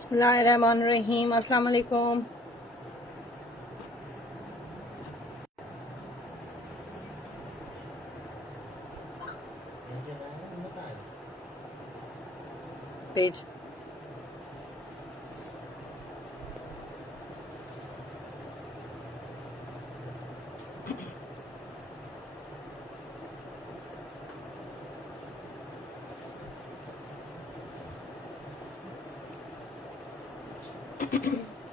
बिस्मिल्लाहिर्रहमानिर्रहीम। अस्सलाम वालेकुम। पेज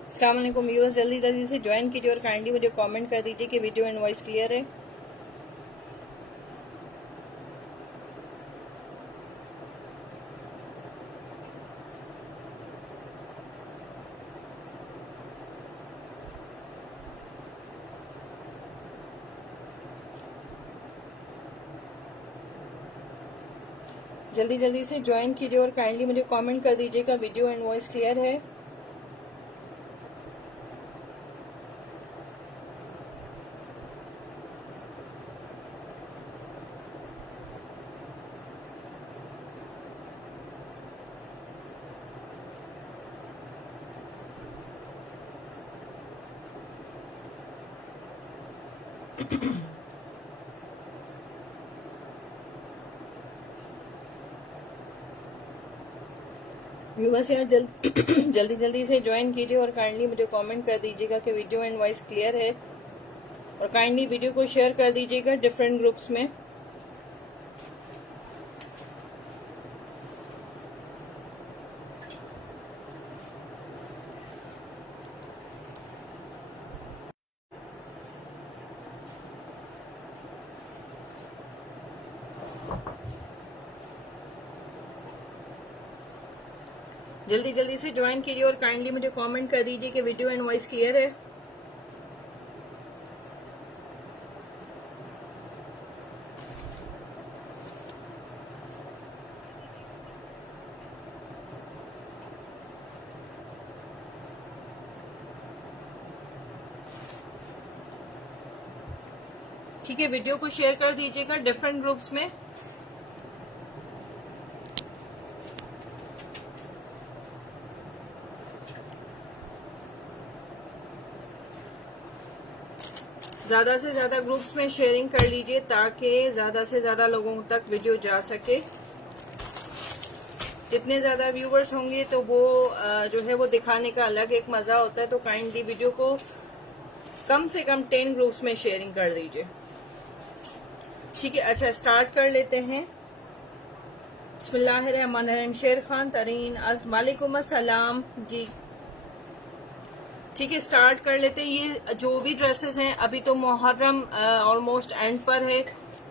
अस्सलाम वालेकुम व्यूअर्स, जल्दी जल्दी से ज्वाइन कीजिए और काइंडली मुझे कमेंट कर दीजिए कि वीडियो एंड वॉइस क्लियर है। जल्दी जल्दी से ज्वाइन कीजिए और काइंडली मुझे कमेंट कर दीजिएगा वीडियो एंड वॉइस क्लियर है। व्यूअर्स यार जल्दी जल्दी से ज्वाइन कीजिए और काइंडली मुझे कमेंट कर दीजिएगा कि वीडियो एंड वॉइस क्लियर है, और काइंडली वीडियो को शेयर कर दीजिएगा डिफरेंट ग्रुप्स में। जल्दी जल्दी से ज्वाइन कीजिए और काइंडली मुझे कमेंट कर दीजिए कि वीडियो एंड वॉइस क्लियर है। ठीक है, वीडियो को शेयर कर दीजिएगा डिफरेंट ग्रुप्स में। ज्यादा से ज्यादा ग्रुप्स में शेयरिंग कर लीजिए ताकि ज्यादा से ज्यादा लोगों तक वीडियो जा सके। जितने ज्यादा व्यूवर्स होंगे तो वो जो है वो दिखाने का अलग एक मजा होता है। तो काइंडली वीडियो को कम से कम 10 ग्रुप्स में शेयरिंग कर दीजिए। ठीक है, अच्छा स्टार्ट कर लेते हैं। बिस्मिल्लाहिर्रहमानिर्रहीम। शेर खान तरीन वालेकुम अस्सलाम जी। ठीक है, स्टार्ट कर लेते हैं। ये जो भी ड्रेसेस हैं, अभी तो मुहर्रम ऑलमोस्ट एंड पर है,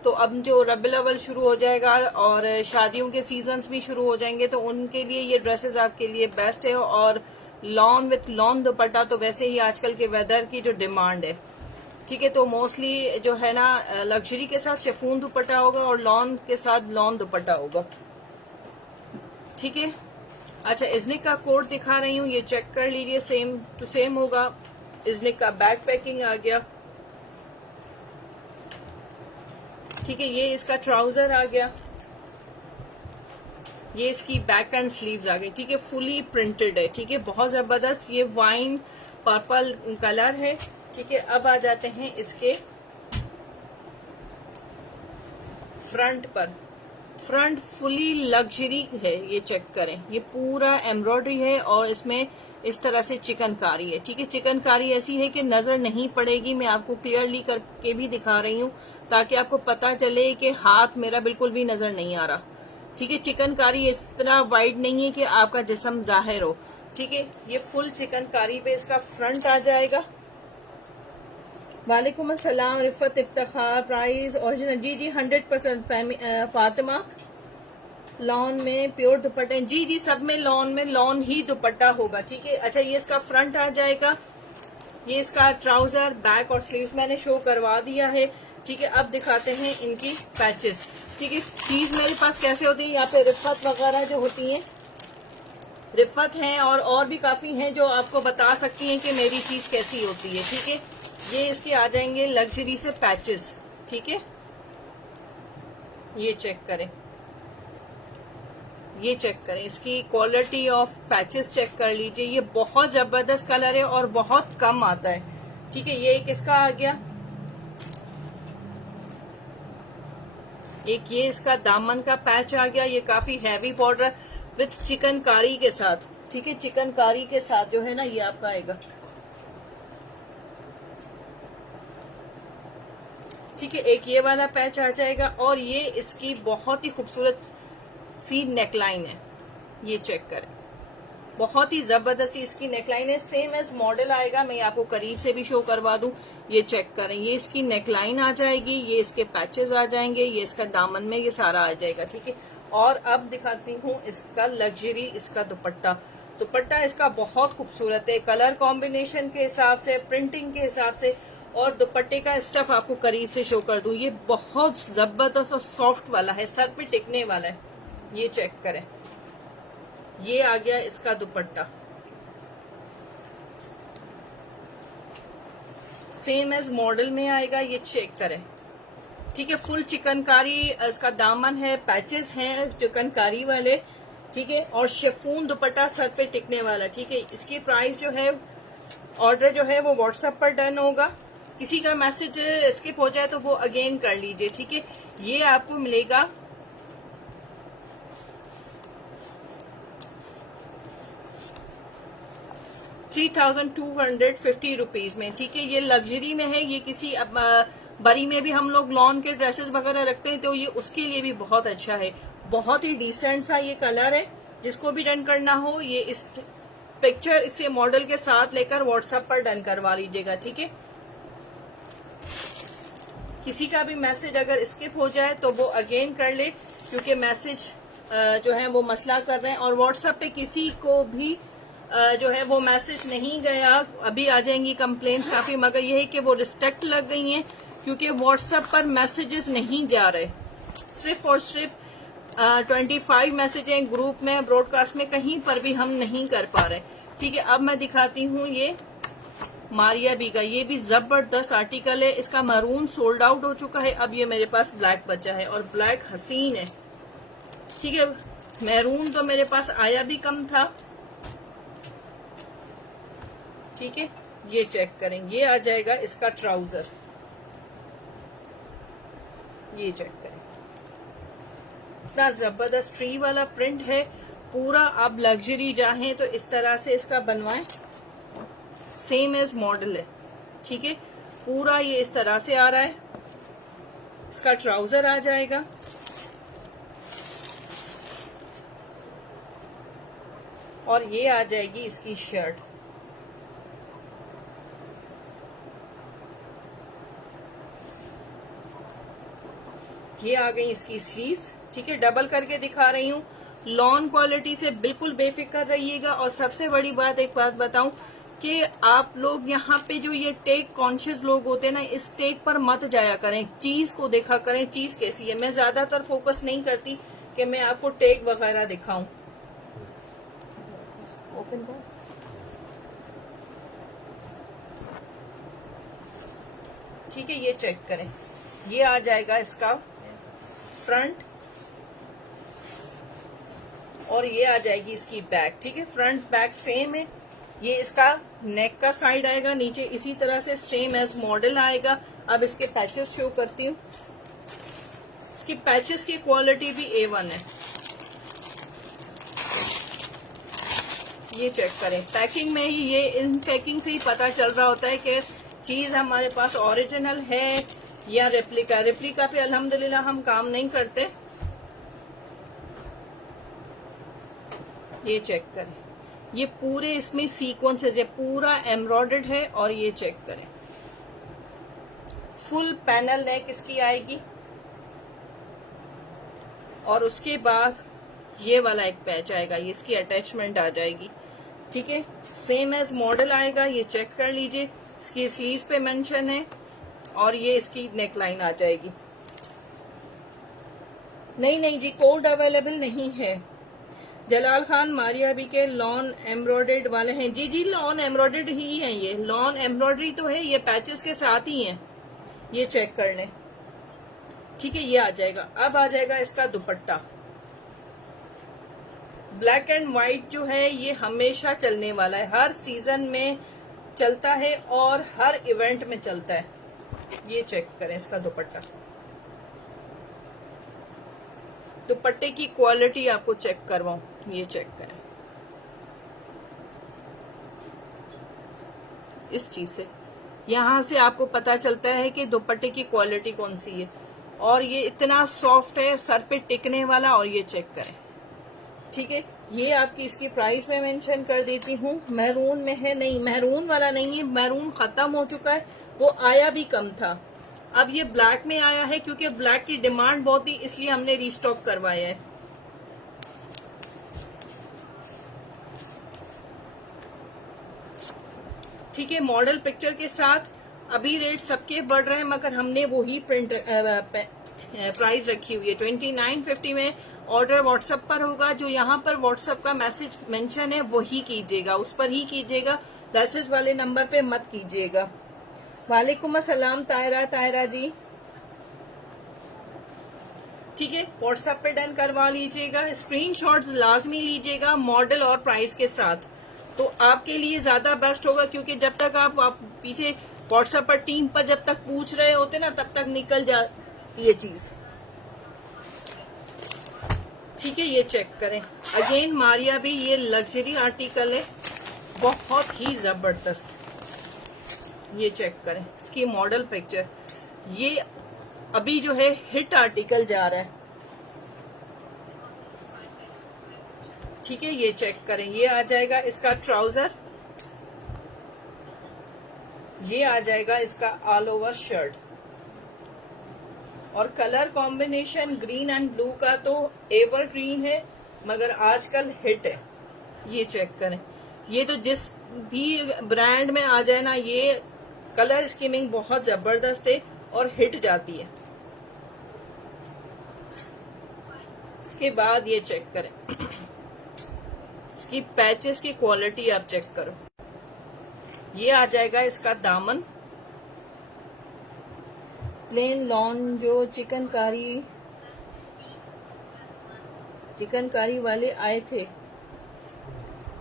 तो अब जो रबीउल अव्वल शुरू हो जाएगा और शादियों के सीजन्स भी शुरू हो जाएंगे, तो उनके लिए ये ड्रेसेस आपके लिए बेस्ट है। और लॉन विथ लॉन दुपट्टा तो वैसे ही आजकल के वेदर की जो डिमांड है। ठीक है, तो मोस्टली जो है ना लग्जरी के साथ शिफॉन दुपट्टा होगा और लॉन के साथ लॉन दुपट्टा होगा। ठीक है, अच्छा इजनिक का कोड दिखा रही हूँ, ये चेक कर लीजिए, सेम टू सेम होगा। इजनिक का बैक पैकिंग आ गया। ठीक है, ये इसका ट्राउजर आ गया, ये इसकी बैक एंड स्लीव्स आ गई। ठीक है, फुली प्रिंटेड है। ठीक है, बहुत जबरदस्त, ये वाइन पर्पल कलर है। ठीक है, अब आ जाते हैं इसके फ्रंट पर। फ्रंट फुली लग्जरी है, ये चेक करें, ये पूरा एम्ब्रॉयडरी है और इसमें इस तरह से चिकनकारी है। ठीक है, चिकनकारी ऐसी है कि नजर नहीं पड़ेगी। मैं आपको क्लियरली करके भी दिखा रही हूँ ताकि आपको पता चले कि हाथ मेरा बिल्कुल भी नजर नहीं आ रहा। ठीक है, चिकनकारी इस तरह वाइड नहीं है कि आपका जिस्म जाहिर हो। ठीक है, ये फुल चिकनकारी पे इसका फ्रंट आ जाएगा। वालेकुम अस्सलाम रिफत इफ्तिखार प्राइस ओरिजिनल। जी जी 100% फातिमा लॉन में प्योर दुपट्टे। जी जी सब में लॉन ही दुपट्टा होगा। ठीक है, अच्छा ये इसका फ्रंट आ जाएगा, ये इसका ट्राउजर बैक और स्लीव्स मैंने शो करवा दिया है। ठीक है, अब दिखाते हैं इनकी पैचेस। ठीक है, चीज मेरे पास कैसे होती है, यहाँ पे रिफत वगैरह जो होती है, रिफत हैं और भी काफी हैं जो आपको बता सकती हैं कि मेरी चीज कैसी होती है। ठीक है, ये इसके आ जाएंगे लग्जरी से पैचेस। ठीक है, ये चेक करें, ये चेक करें, इसकी क्वालिटी ऑफ पैचेस चेक कर लीजिए। ये बहुत जबरदस्त कलर है और बहुत कम आता है। ठीक है, ये एक इसका आ गया। एक ये इसका दामन का पैच आ गया। ये काफी हैवी बॉर्डर विथ चिकनकारी के साथ। ठीक है, चिकनकारी के साथ जो है ना ये आपका आएगा। ठीक है, एक ये वाला पैच आ जाएगा और ये इसकी बहुत ही खूबसूरत सी नेकलाइन है। ये चेक करें, बहुत ही जबरदस्त इसकी नेकलाइन है। सेम एज मॉडल आएगा, मैं आपको करीब से भी शो करवा दूं। ये चेक करें, ये इसकी नेकलाइन आ जाएगी, ये इसके पैचेस आ जाएंगे, ये इसका दामन में ये सारा आ जाएगा। ठीक है, और अब दिखाती हूँ इसका लग्जरी, इसका दुपट्टा। दुपट्टा इसका बहुत खूबसूरत है, कलर कॉम्बिनेशन के हिसाब से, प्रिंटिंग के हिसाब से, और दुपट्टे का स्टफ आपको करीब से शो कर दूं। ये बहुत जबरदस्त और सॉफ्ट वाला है, सर पे टिकने वाला है। ये चेक करें, ये आ गया इसका दुपट्टा। सेम एज मॉडल में आएगा। ये चेक करें। ठीक है, फुल चिकनकारी इसका दामन है, पैचेस हैं चिकनकारी वाले। ठीक है, और शिफॉन दुपट्टा सर पे टिकने वाला। ठीक है, इसकी प्राइस जो है, ऑर्डर जो है वो व्हाट्सएप पर डन होगा। किसी का मैसेज स्किप हो जाए तो वो अगेन कर लीजिए। ठीक है, ये आपको मिलेगा 3250 रुपीज में। ठीक है, ये लग्जरी में है। ये किसी बरी में भी हम लोग लॉन के ड्रेसेस वगैरह रखते हैं तो ये उसके लिए भी बहुत अच्छा है। बहुत ही डिसेंट सा ये कलर है। जिसको भी डन करना हो ये इस पिक्चर इसे मॉडल के साथ लेकर व्हाट्सएप पर डन करवा लीजिएगा। ठीक है, किसी का भी मैसेज अगर स्किप हो जाए तो वो अगेन कर ले, क्योंकि मैसेज जो है वो मसला कर रहे हैं। और व्हाट्सएप पे किसी को भी जो है वो मैसेज नहीं गया, अभी आ जाएंगी कंप्लेंट्स काफी, मगर ये है कि वो रिस्ट्रिक्ट लग गई हैं क्योंकि व्हाट्सएप पर मैसेजेस नहीं जा रहे। सिर्फ और सिर्फ 25 मैसेज हैं ग्रुप में, ब्रॉडकास्ट में कहीं पर भी हम नहीं कर पा रहे। ठीक है, अब मैं दिखाती हूँ ये मारिया बी का। ये भी जबरदस्त आर्टिकल है। इसका मरून सोल्ड आउट हो चुका है, अब ये मेरे पास ब्लैक बचा है और ब्लैक हसीन है। ठीक है, मैरून तो मेरे पास आया भी कम था। ठीक है, ये चेक करें, ये आ जाएगा इसका ट्राउजर। ये चेक करें, इतना जबरदस्त ट्री वाला प्रिंट है पूरा। आप लग्जरी चाहें तो इस तरह से इसका बनवाएं, सेम एज मॉडल है। ठीक है, पूरा ये इस तरह से आ रहा है। इसका ट्राउजर आ जाएगा, और ये आ जाएगी इसकी शर्ट। ये आ गई इसकी स्लीव्स। ठीक है, डबल करके दिखा रही हूँ। लॉन क्वालिटी से बिल्कुल बेफिक्र रहिएगा। और सबसे बड़ी बात, एक बात बताऊं कि आप लोग यहाँ पे जो ये टेक कॉन्शियस लोग होते हैं ना, इस टेक पर मत जाया करें, चीज को देखा करें चीज कैसी है। मैं ज्यादातर फोकस नहीं करती कि मैं आपको टेक वगैरह दिखाऊं। ओपन कर। ठीक है, ये चेक करें, ये आ जाएगा इसका फ्रंट और ये आ जाएगी इसकी बैक। ठीक है, फ्रंट बैक सेम है। ये इसका नेक का साइड आएगा, नीचे इसी तरह से सेम एज मॉडल आएगा। अब इसके पैचेस शो करती हूँ। इसकी पैचेस की क्वालिटी भी A1 है। ये चेक करें, पैकिंग में ही ये, इन पैकिंग से ही पता चल रहा होता है कि चीज हमारे पास ओरिजिनल है या रेप्लिका। रेप्लिका पे अल्हम्दुलिल्लाह हम काम नहीं करते। ये चेक करें, ये पूरे इसमें सीक्वेंसेस है, पूरा एम्ब्रॉयडर्ड है। और ये चेक करें, फुल पैनल नेक इसकी आएगी। और उसके बाद ये वाला एक पैच आएगा, ये इसकी अटैचमेंट आ जाएगी। ठीक है, सेम एज मॉडल आएगा। ये चेक कर लीजिए, इसकी स्लीव्स पे मेंशन है और ये इसकी नेकलाइन आ जाएगी। नहीं जी, कोड अवेलेबल नहीं है। जलाल खान मारिया बी के लॉन एम्ब्रॉयडर्ड वाले हैं। जी, लॉन एम्ब्रॉयडर्ड ही है। ये लॉन एम्ब्रॉयडरी तो है, ये पैचेस के साथ ही हैं। ये चेक कर लें। ठीक है, ये आ जाएगा। अब आ जाएगा इसका दुपट्टा। ब्लैक एंड वाइट जो है ये हमेशा चलने वाला है, हर सीजन में चलता है और हर इवेंट में चलता है। ये चेक करें इसका दुपट्टा, दुपट्टे की क्वालिटी आपको चेक करवाऊं, ये चेक करें इस चीज से, यहां से आपको पता चलता है कि दुपट्टे की क्वालिटी कौन सी है। और ये इतना सॉफ्ट है, सर पे टिकने वाला। और ये चेक करें, ठीक है। ये आपकी इसकी प्राइस में मेंशन कर देती हूँ। मैरून में है, नहीं मैरून वाला नहीं है, मैरून खत्म हो चुका है, वो आया भी कम था। अब ये ब्लैक में आया है, क्योंकि ब्लैक की डिमांड बहुत थी इसलिए हमने रीस्टॉक करवाया है। ठीक है, मॉडल पिक्चर के साथ। अभी रेट सबके बढ़ रहे हैं मगर हमने वही प्रिंट प्राइस रखी हुई है 2950 में। ऑर्डर व्हाट्सएप पर होगा, जो यहाँ पर व्हाट्सएप का मैसेज मेंशन है वही कीजिएगा, उस पर ही कीजिएगा, मैसेज वाले नंबर पे मत कीजिएगा। वालेकुम अस्सलाम तायरा जी, ठीक है। व्हाट्सएप पे डन करवा लीजिएगा, स्क्रीनशॉट्स लाजमी लीजिएगा मॉडल और प्राइस के साथ, तो आपके लिए ज्यादा बेस्ट होगा। क्योंकि जब तक आप पीछे व्हाट्सएप पर टीम पर जब तक पूछ रहे होते ना, तब तक निकल जा ये चीज, ठीक है। ये चेक करें अगेन, मारिया भी ये लग्जरी आर्टिकल है, बहुत ही जबरदस्त। ये चेक करें इसकी मॉडल पिक्चर, ये अभी जो है हिट आर्टिकल जा रहा है, ठीक है। ये चेक करें, ये आ जाएगा इसका ट्राउजर, ये आ जाएगा इसका ऑल ओवर शर्ट, और colour combination green and blue का तो एवरग्रीन है मगर आजकल हिट है। ये चेक करें, ये तो जिस भी ब्रांड में आ जाए ना, ये कलर स्कीमिंग बहुत जबरदस्त है और हिट जाती है। इसके बाद ये चेक करें इसकी पैचेस की क्वालिटी आप चेक करो। ये आ जाएगा इसका दामन, प्लेन लॉन जो चिकनकारी वाले आए थे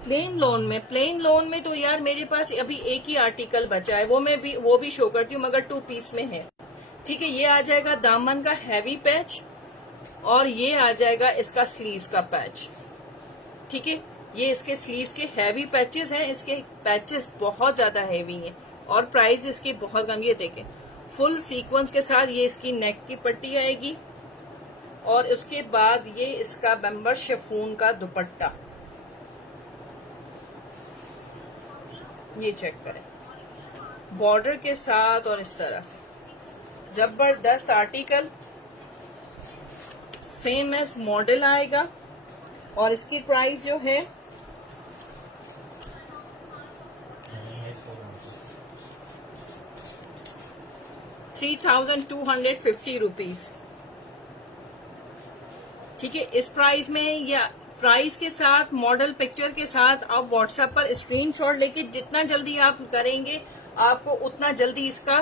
प्लेन लॉन में तो यार मेरे पास अभी एक ही आर्टिकल बचा है, वो भी शो करती हूँ मगर 2 पीस में है, ठीक है। ये आ जाएगा दामन का हैवी पैच, और ये आ जाएगा इसका स्लीव्स का पैच, ठीक है। ये इसके स्लीव्स के हैवी पैचेस हैं, इसके पैचेस बहुत ज्यादा हैवी हैं और प्राइस इसकी बहुत कम। ये देखें फुल सीक्वेंस के साथ ये इसकी नेक की पट्टी आएगी, और उसके बाद ये इसका बम्बर शिफॉन का दुपट्टा, ये चेक करें बॉर्डर के साथ, और इस तरह से जबरदस्त आर्टिकल, सेम एज मॉडल आएगा। और इसकी प्राइस जो है 3250 रुपीज, ठीक है। इस प्राइस में या प्राइस के साथ मॉडल पिक्चर के साथ आप व्हाट्सएप पर स्क्रीनशॉट लेके जितना जल्दी आप करेंगे आपको उतना जल्दी इसका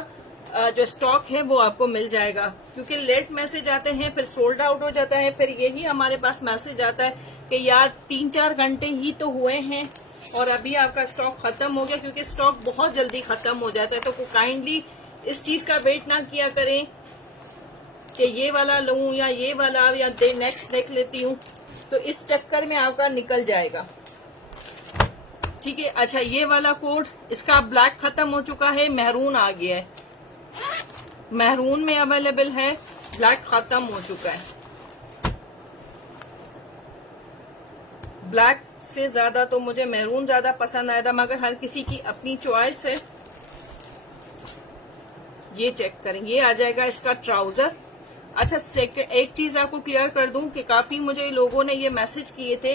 जो स्टॉक है वो आपको मिल जाएगा। क्योंकि लेट मैसेज आते हैं, फिर सोल्ड आउट हो जाता है, फिर यही हमारे पास मैसेज आता है कि यार 3-4 घंटे ही तो हुए हैं और अभी आपका स्टॉक खत्म हो गया। क्योंकि स्टॉक बहुत जल्दी खत्म हो जाता है, तो काइंडली इस चीज का वेट ना किया करें कि ये वाला लूं या ये वाला या नेक्स्ट देख लेती हूँ, तो इस चक्कर में आपका निकल जाएगा, ठीक है। अच्छा, ये वाला कोड इसका ब्लैक खत्म हो चुका है, मेहरून आ गया है, मेहरून में अवेलेबल है, ब्लैक खत्म हो चुका है। ब्लैक से ज्यादा तो मुझे मेहरून ज्यादा पसंद आया था, मगर हर किसी की अपनी चॉइस है। ये चेक करें, ये आ जाएगा इसका ट्राउजर। अच्छा, एक चीज आपको क्लियर कर दूं कि काफी मुझे लोगों ने ये मैसेज किए थे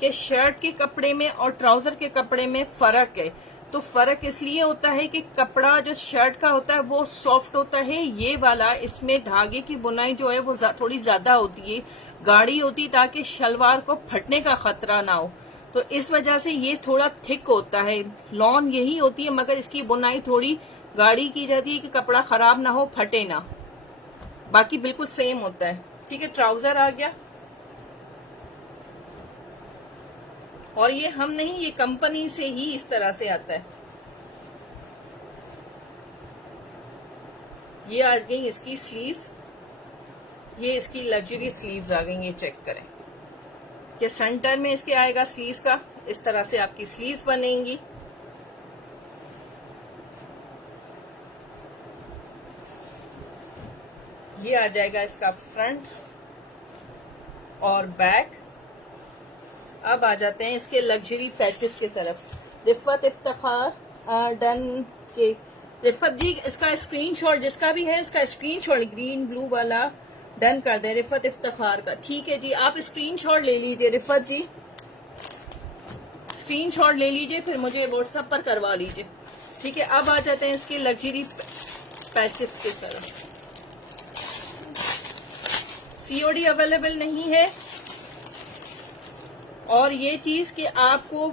कि शर्ट के कपड़े में और ट्राउजर के कपड़े में फर्क है। तो फर्क इसलिए होता है कि कपड़ा जो शर्ट का होता है वो सॉफ्ट होता है, ये वाला इसमें धागे की बुनाई जो है वो थोड़ी ज्यादा होती है, गाढ़ी होती, ताकि शलवार को फटने का खतरा ना हो। तो इस वजह से ये थोड़ा थिक होता है। लॉन यही होती है मगर इसकी बुनाई थोड़ी गाढ़ी की जाती है कि कपड़ा खराब ना हो, फटे ना, बाकी बिल्कुल सेम होता है, ठीक है। ट्राउजर आ गया, और ये हम नहीं, ये कंपनी से ही इस तरह से आता है। ये आ गई इसकी स्लीव्स, ये इसकी लग्जरी स्लीव्स आ गई। ये चेक करें कि सेंटर में इसके आएगा स्लीव्स का, इस तरह से आपकी स्लीव्स बनेंगी। ये आ जाएगा इसका फ्रंट और बैक। अब आ जाते हैं इसके लग्जरी पैचेस की तरफ। रिफत इफ्तिखार डन के, रिफत जी इसका स्क्रीनशॉट जिसका भी है, इसका स्क्रीनशॉट ग्रीन ब्लू वाला डन कर दे रिफत इफ्तिखार का। ठीक है जी, आप स्क्रीनशॉट ले लीजिए रिफत जी, स्क्रीनशॉट ले लीजिए, फिर मुझे व्हाट्सएप पर करवा लीजिए। ठीक है, अब आ जाते हैं इसके लग्जरी पैचेस की तरफ। सीओडी अवेलेबल नहीं है, और ये चीज कि आपको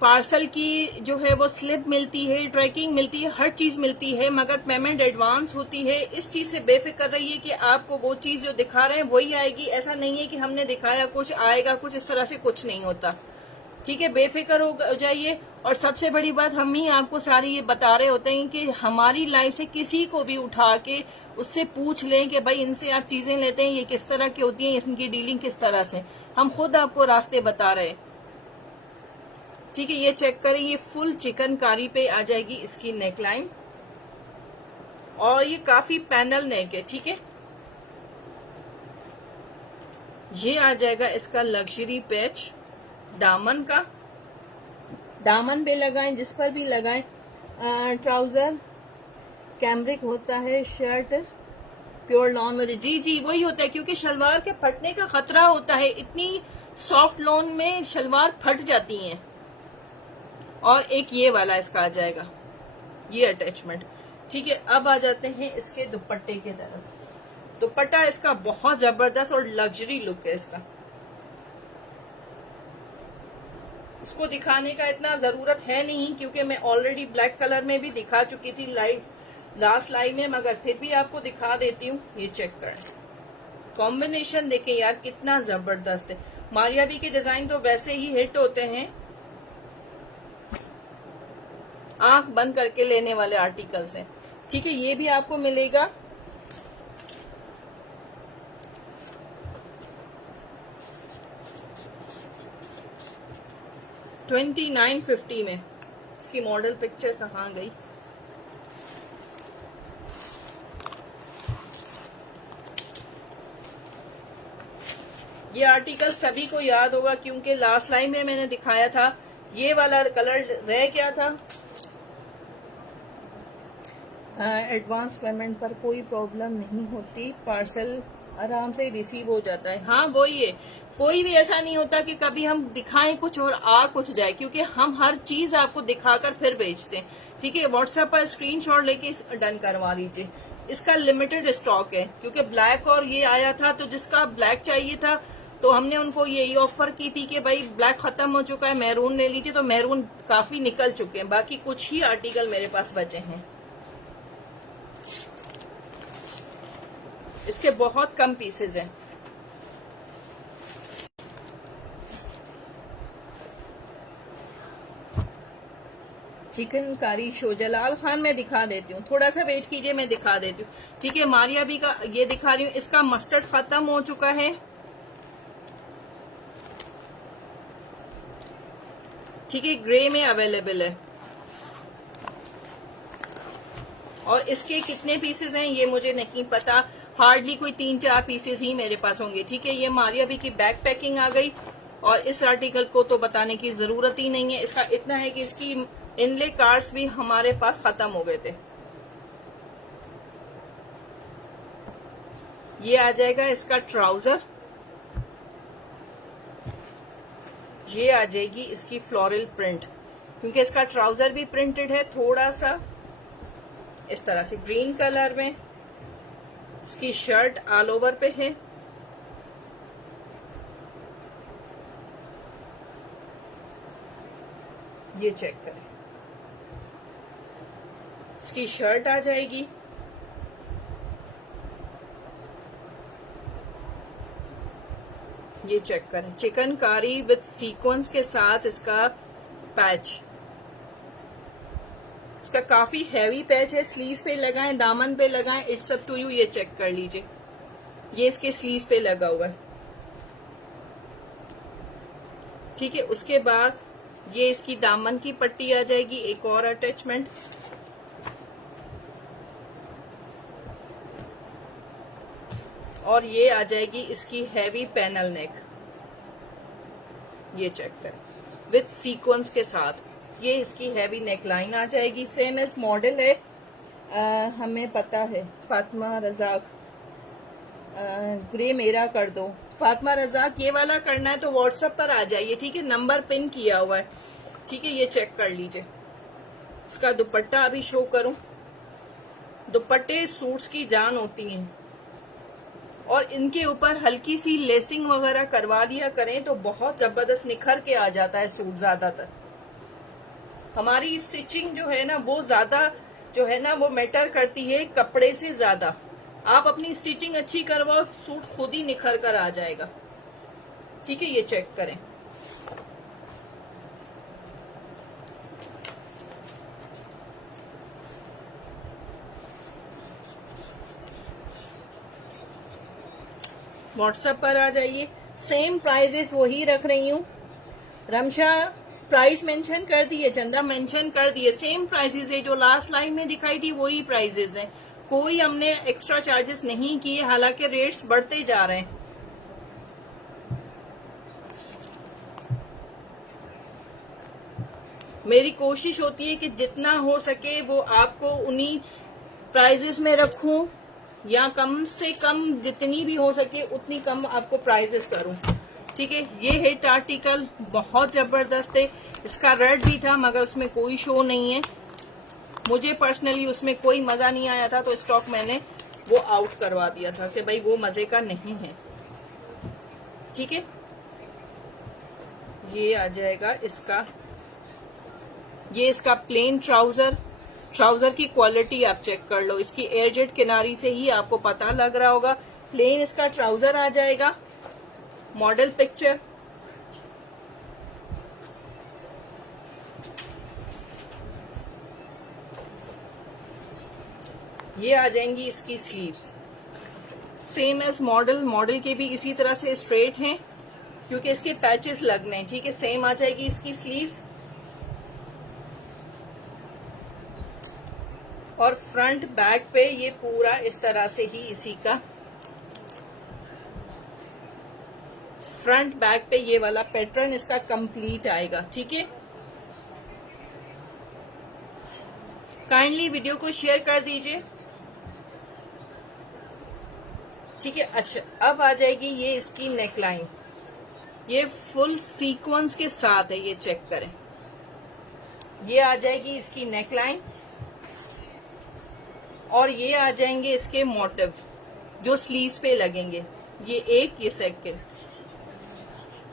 पार्सल की जो है वो स्लिप मिलती है, ट्रैकिंग मिलती है, हर चीज मिलती है, मगर पेमेंट एडवांस होती है। इस चीज से बेफिक्र रहिए कि आपको वो चीज जो दिखा रहे हैं वही आएगी। ऐसा नहीं है कि हमने दिखाया कुछ आएगा कुछ, इस तरह से कुछ नहीं होता। ठीक है, बेफिक्र हो जाइए। और सबसे बड़ी बात, हम ही आपको सारी ये बता रहे होते हैं कि हमारी लाइफ से किसी को भी उठा के उससे पूछ लें कि भाई इनसे आप चीजें लेते हैं, ये किस तरह की होती हैं, इनकी डीलिंग किस तरह से, हम खुद आपको रास्ते बता रहे हैं। ठीक है, ये चेक करें, ये फुल चिकनकारी पे आ जाएगी इसकी नेकलाइन, और ये काफी पैनल नेक है। ठीक है, ये आ जाएगा इसका लग्जरी पैच दामन का। दामन पे लगाएं, जिस पर भी लगाएं। ट्राउजर कैमरिक होता है, शर्ट प्योर लॉन में, जी जी वही होता है, क्योंकि शलवार के फटने का खतरा होता है। इतनी सॉफ्ट लॉन में शलवार फट जाती हैं। और एक ये वाला इसका आ जाएगा, ये अटैचमेंट। ठीक है, अब आ जाते हैं इसके दुपट्टे की तरफ। दुपट्टा इसका बहुत जबरदस्त और लग्जरी लुक है इसका। इसको दिखाने का इतना जरूरत है नहीं, क्योंकि मैं ऑलरेडी ब्लैक कलर में भी दिखा चुकी थी लास्ट लाइव में, मगर फिर भी आपको दिखा देती हूँ। ये चेक करें, कॉम्बिनेशन देखें यार कितना जबरदस्त है। मारिया बी के डिजाइन तो वैसे ही हिट होते हैं, आंख बंद करके लेने वाले आर्टिकल्स हैं। ठीक है, ये भी आपको मिलेगा 2950 में। इसकी मॉडल पिक्चर कहाँ गई? ये आर्टिकल सभी को याद होगा, क्योंकि लास्ट लाइन में मैंने दिखाया था। ये वाला कलर रह गया था। एडवांस पेमेंट पर कोई प्रॉब्लम नहीं होती, पार्सल आराम से रिसीव हो जाता है। हाँ वही है, कोई भी ऐसा नहीं होता कि कभी हम दिखाएं कुछ और आ कुछ जाए, क्योंकि हम हर चीज आपको दिखाकर फिर बेचते हैं। ठीक है, व्हाट्सएप पर स्क्रीनशॉट लेके डन करवा लीजिए। इसका लिमिटेड स्टॉक है, क्योंकि ब्लैक और ये आया था, तो जिसका ब्लैक चाहिए था तो हमने उनको यही ऑफर की थी कि भाई ब्लैक खत्म हो चुका है, मैरून ले लीजिए। तो मैरून काफी निकल चुके हैं, बाकी कुछ ही आर्टिकल मेरे पास बचे हैं। इसके बहुत कम पीसेज हैं। चिकनकारी शो जलाल खान में दिखा देती हूँ, थोड़ा सा वेट कीजिए, मैं दिखा देती हूँ। ठीक है, मारिया भी का ये दिखा रही हूँ। इसका मस्टर्ड खत्म हो चुका है। ठीक है, ग्रे में अवेलेबल है। और इसके कितने पीसेस हैं ये मुझे नहीं पता, हार्डली कोई 3-4 पीसेस ही मेरे पास होंगे। ठीक है, ये मारिया भी की बैक पैकिंग आ गई, और इस आर्टिकल को तो बताने की जरूरत ही नहीं है। इसका इतना है कि इसकी इनले कार्ड्स भी हमारे पास खत्म हो गए थे। ये आ जाएगा इसका ट्राउजर, ये आ जाएगी इसकी फ्लोरल प्रिंट, क्योंकि इसका ट्राउजर भी प्रिंटेड है थोड़ा सा इस तरह से ग्रीन कलर में। इसकी शर्ट ऑल ओवर पे है। ये चेक करें, इसकी शर्ट आ जाएगी। ये चेक करें, चिकनकारी विद सीक्वेंस के साथ इसका पैच, इसका काफी हैवी पैच है। स्लीव पे लगाएं, दामन पे लगाएं, इट्स अप टू यू। ये चेक कर लीजिए, ये इसके स्लीव पे लगा हुआ है, ठीक है। उसके बाद ये इसकी दामन की पट्टी आ जाएगी, एक और अटैचमेंट, और ये आ जाएगी इसकी हैवी पैनल नेक। ये चेक करें, विद सीक्वेंस के साथ ये इसकी हैवी नेक लाइन आ जाएगी। सेम एस मॉडल है, हमें पता है। फातिमा रजाक, ग्रे मेरा कर दो। फातिमा रजाक, ये वाला करना है तो व्हाट्सएप पर आ जाइए, ठीक है। नंबर पिन किया हुआ है, ठीक है। ये चेक कर लीजिए। इसका दुपट्टा अभी शो करूं। दुपट्टे सूट्स की जान होती हैं, और इनके ऊपर हल्की सी लेसिंग वगैरह करवा दिया करें तो बहुत जबरदस्त निखर के आ जाता है सूट। ज्यादातर हमारी स्टिचिंग जो है ना, वो ज्यादा जो है ना, वो मैटर करती है कपड़े से ज्यादा। आप अपनी स्टिचिंग अच्छी करवाओ, सूट खुद ही निखर कर आ जाएगा, ठीक है। ये चेक करें, व्हाट्सएप पर आ जाइए। सेम प्राइजेस वही रख रही हूँ। रमशा प्राइस मेंशन कर दिए, चंदा मेंशन कर दिए। सेम प्राइसेस है जो लास्ट लाइन में दिखाई थी, वही प्राइजेस हैं। कोई हमने एक्स्ट्रा चार्जेस नहीं किए, हालांकि रेट्स बढ़ते जा रहे हैं। मेरी कोशिश होती है कि जितना हो सके वो आपको उन्हीं प्राइजेस में रखूं, या कम से कम जितनी भी हो सके उतनी कम आपको प्राइजेस करूं, ठीक है। ये हिट आर्टिकल बहुत जबरदस्त है। इसका रेड भी था मगर उसमें कोई शो नहीं है। मुझे पर्सनली उसमें कोई मजा नहीं आया था, तो स्टॉक मैंने वो आउट करवा दिया था कि भाई वो मजे का नहीं है, ठीक है। ये आ जाएगा इसका, ये इसका प्लेन ट्राउजर। ट्राउजर की क्वालिटी आप चेक कर लो, इसकी एयरजेट किनारी से ही आपको पता लग रहा होगा। प्लेन इसका ट्राउजर आ जाएगा। मॉडल पिक्चर, ये आ जाएंगी इसकी sleeves. Same as model, model के भी इसी तरह से स्ट्रेट हैं क्योंकि इसके पैचेस लगने हैं, ठीक है। सेम आ जाएगी इसकी स्लीव्स, और फ्रंट बैक पे ये पूरा इस तरह से ही इसी का फ्रंट बैक पे ये वाला पैटर्न इसका कंप्लीट आएगा, ठीक है। काइंडली वीडियो को शेयर कर दीजिए, ठीक है। अच्छा, अब आ जाएगी ये इसकी नेकलाइन। ये फुल सीक्वेंस के साथ है, ये चेक करें। ये आ जाएगी इसकी नेकलाइन, और ये आ जाएंगे इसके मोटिव जो स्लीव्स पे लगेंगे। ये एक, ये सेकंड,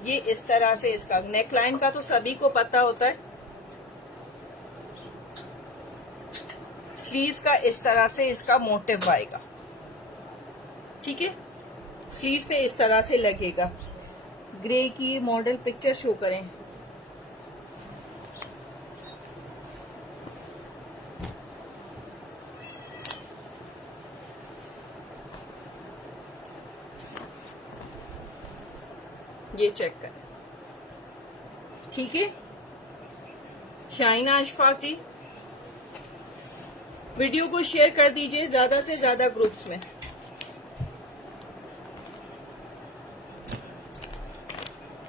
ये इस तरह से इसका नेकलाइन का तो सभी को पता होता है। स्लीव्स का इस तरह से इसका मोटिव आएगा, ठीक है। स्लीव्स पे इस तरह से लगेगा। ग्रे की मॉडल पिक्चर शो करें। ये चेक करें, ठीक है। शाइना अशफाक जी, वीडियो को शेयर कर दीजिए ज्यादा से ज्यादा ग्रुप्स में,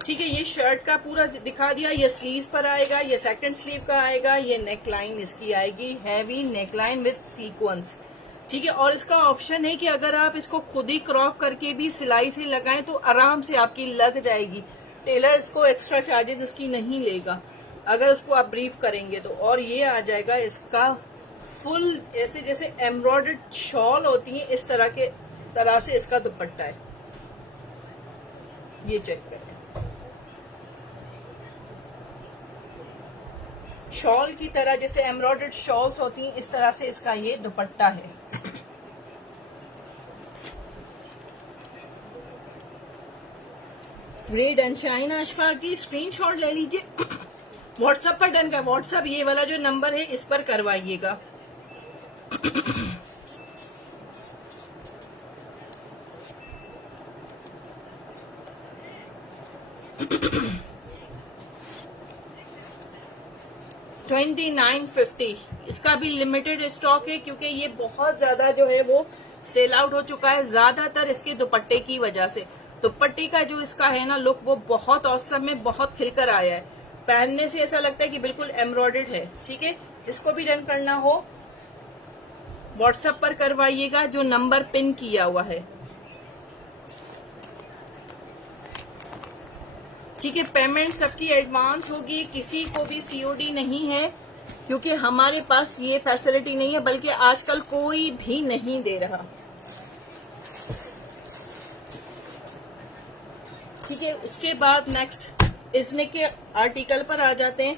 ठीक है। ये शर्ट का पूरा दिखा दिया। ये स्लीव्स पर आएगा, ये सेकंड स्लीव का आएगा। ये नेकलाइन इसकी आएगी हैवी नेकलाइन विद सीक्वेंस, ठीक है। और इसका ऑप्शन है कि अगर आप इसको खुद ही क्रॉप करके भी सिलाई से लगाएं तो आराम से आपकी लग जाएगी। टेलर इसको एक्स्ट्रा चार्जेस इसकी नहीं लेगा अगर उसको आप ब्रीफ करेंगे तो। और ये आ जाएगा इसका फुल ऐसे जैसे एम्ब्रॉयडर्ड शॉल होती है, इस तरह से इसका दुपट्टा है। ये चेक करें, शॉल की तरह जैसे एम्ब्रॉयडर्ड शॉल्स होती हैं, इस तरह से इसका ये दुपट्टा है। Red and shine Ashfaq ji screenshot ले लीजिए, व्हाट्सएप पर डन का, व्हाट्सएप ये वाला जो नंबर है इस पर करवाइएगा। $29.50 इसका भी लिमिटेड स्टॉक है क्योंकि ये बहुत ज्यादा जो है वो सेल आउट हो चुका है, ज्यादातर इसके दुपट्टे की वजह से। दुपट्टे का जो इसका है ना लुक, वो बहुत औसम में बहुत खिलकर आया है, पहनने से ऐसा लगता है कि बिल्कुल एम्ब्रॉयडर्ड है। ठीक है, जिसको भी रन करना हो व्हाट्सएप पर करवाइएगा जो नंबर पिन किया हुआ है। ठीक है, पेमेंट सबकी एडवांस होगी, किसी को भी सीओडी नहीं है क्योंकि हमारे पास ये फैसिलिटी नहीं है, बल्कि आजकल कोई भी नहीं दे रहा। ठीक है, उसके बाद नेक्स्ट इसने के आर्टिकल पर आ जाते हैं।